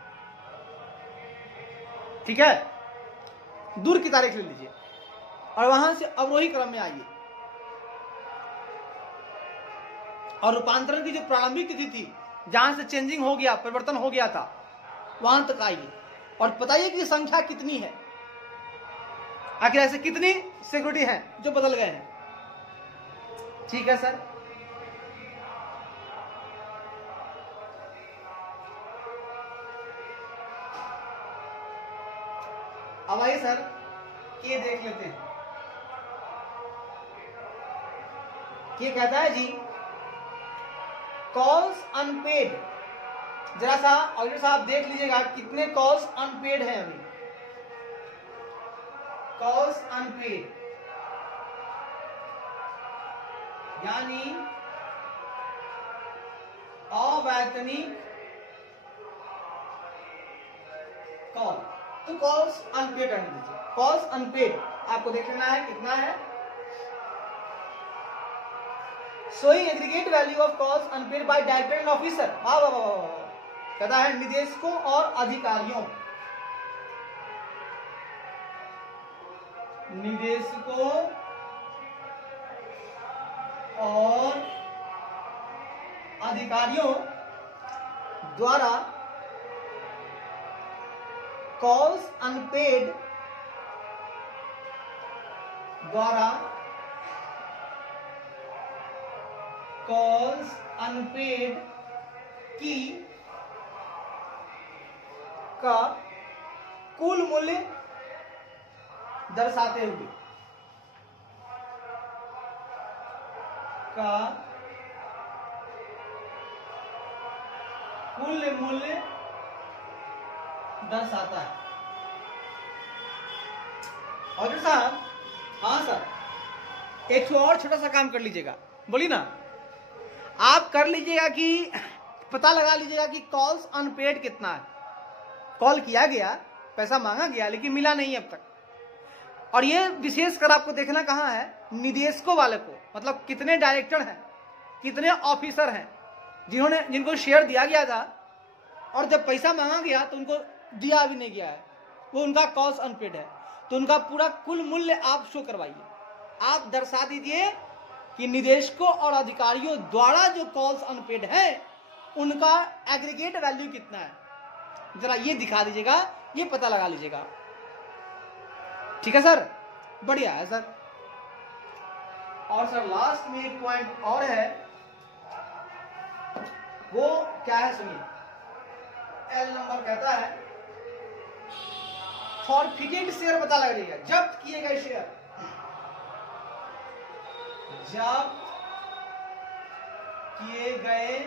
ठीक है, दूर की तारीख ले लीजिए और वहां से अवरोही क्रम में आइए, और रूपांतरण की जो प्रारंभिक तिथि थी, जहां से चेंजिंग हो गया, परिवर्तन हो गया था, वहां तक आइए और बताइए कि संख्या कितनी है, आखिर ऐसे कितनी सिक्योरिटी हैं जो बदल गए हैं। ठीक है सर, अब आइए सर ये देख लेते हैं। ये कहता है जी, कॉल्स अनपेड। जरा सा ऑडिटर साहब देख लीजिएगा कितने कॉल्स अनपेड हैं अभी। कॉल्स अनपेड यानी अवैतनिक कॉल, तो कॉल्स अनपेड रहने दीजिए। कॉल्स अनपेड आपको देख लेना है कितना है। Showing aggregate value of calls unpaid by director and officer. वाह वाह वाह, कहता है निदेशकों और अधिकारियों, निदेशकों और अधिकारियों द्वारा कॉल्स अनपेड की का कुल मूल्य दर्शाते हुए कुल मूल्य दर्शाता है। और साहब, हाँ सर, एक और छोटा सा काम कर लीजिएगा, बोली ना, आप कर लीजिएगा कि पता लगा लीजिएगा कि कॉल्स अनपेड कितना है। कॉल किया गया, पैसा मांगा गया, लेकिन मिला नहीं अब तक। और ये विशेषकर आपको देखना कहाँ है, निदेशकों वाले को, मतलब कितने डायरेक्टर हैं, कितने ऑफिसर हैं जिनको शेयर दिया गया था और जब पैसा मांगा गया तो उनको दिया भी नहीं गया है, वो उनका कॉल्स अनपेड है। तो उनका पूरा कुल मूल्य आप शो करवाइए, आप दर्शा दीजिए कि निदेशकों और अधिकारियों द्वारा जो कॉल्स अनपेड है उनका एग्रीगेट वैल्यू कितना है, जरा ये दिखा दीजिएगा, ये पता लगा लीजिएगा। ठीक है सर, बढ़िया है सर। और सर लास्ट में एक पॉइंट और है, वो क्या है सुनिए। एल नंबर कहता है फॉरफिटेड शेयर पता लगा लीजिएगा, जब्त किए गए शेयर, जब्त किए गए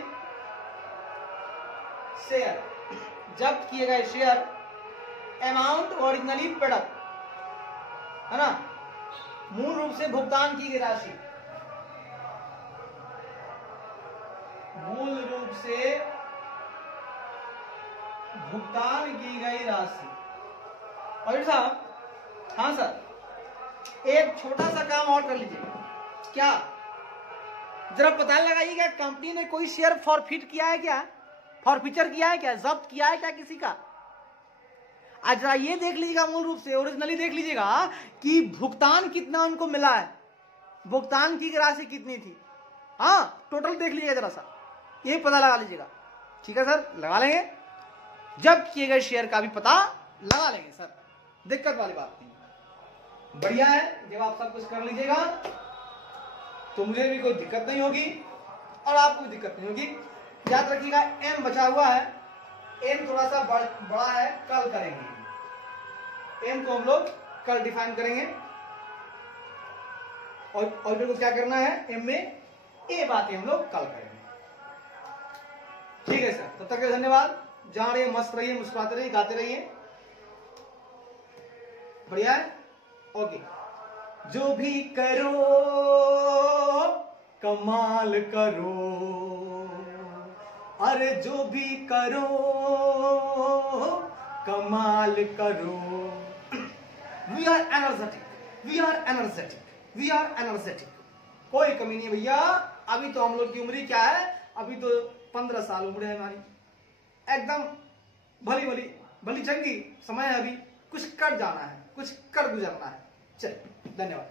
शेयर, जब्त किए गए share, amount originally paid up, है ना, मूल रूप से भुगतान की गई राशि, मूल रूप से भुगतान की गई राशि। और साहब, हाँ सर, एक छोटा सा काम और कर लीजिए, क्या, जरा पता लगाइएगा कंपनी ने कोई शेयर फॉरफिट किया है क्या, फॉरफीचर किया है क्या, जब्त किया है क्या किसी का। आज जरा ये देख लीजिएगा, मूल रूप से ओरिजिनली देख लीजिएगा कि भुगतान कितना उनको मिला है, भुगतान की राशि कितनी थी, हाँ टोटल देख लीजिएगा जरा सा, ये पता लगा लीजिएगा। ठीक है सर, लगा लेंगे, जब्त किए गए शेयर का भी पता लगा लेंगे सर, दिक्कत वाली बात नहीं। बढ़िया है, जब आप सब कुछ कर लीजिएगा तो मुझे भी कोई दिक्कत नहीं होगी और आपको भी दिक्कत नहीं होगी। याद रखिएगा एम बचा हुआ है, एम थोड़ा सा बड़ा है, कल करेंगे, एम को हम लोग कल डिफाइन करेंगे। और ऑर्डर को क्या करना है, एम में ए बातें हम लोग कल करेंगे। ठीक है सर, तब तक के धन्यवाद। जहां रहिए मस्त रहिए, मुस्कुराते रहिए, गाते रहिए, बढ़िया है, ओके। जो भी करो कमाल करो, अरे जो भी करो कमाल करो। We are energetic, we are energetic, we are energetic, कोई कमी नहीं भैया। अभी तो हम लोग की उम्र क्या है, अभी तो 15 साल उम्र है हमारी, एकदम भली भली भली चंगी समय है, अभी कुछ कर जाना है, कुछ कर गुजरना है। चलिए, धन्यवाद।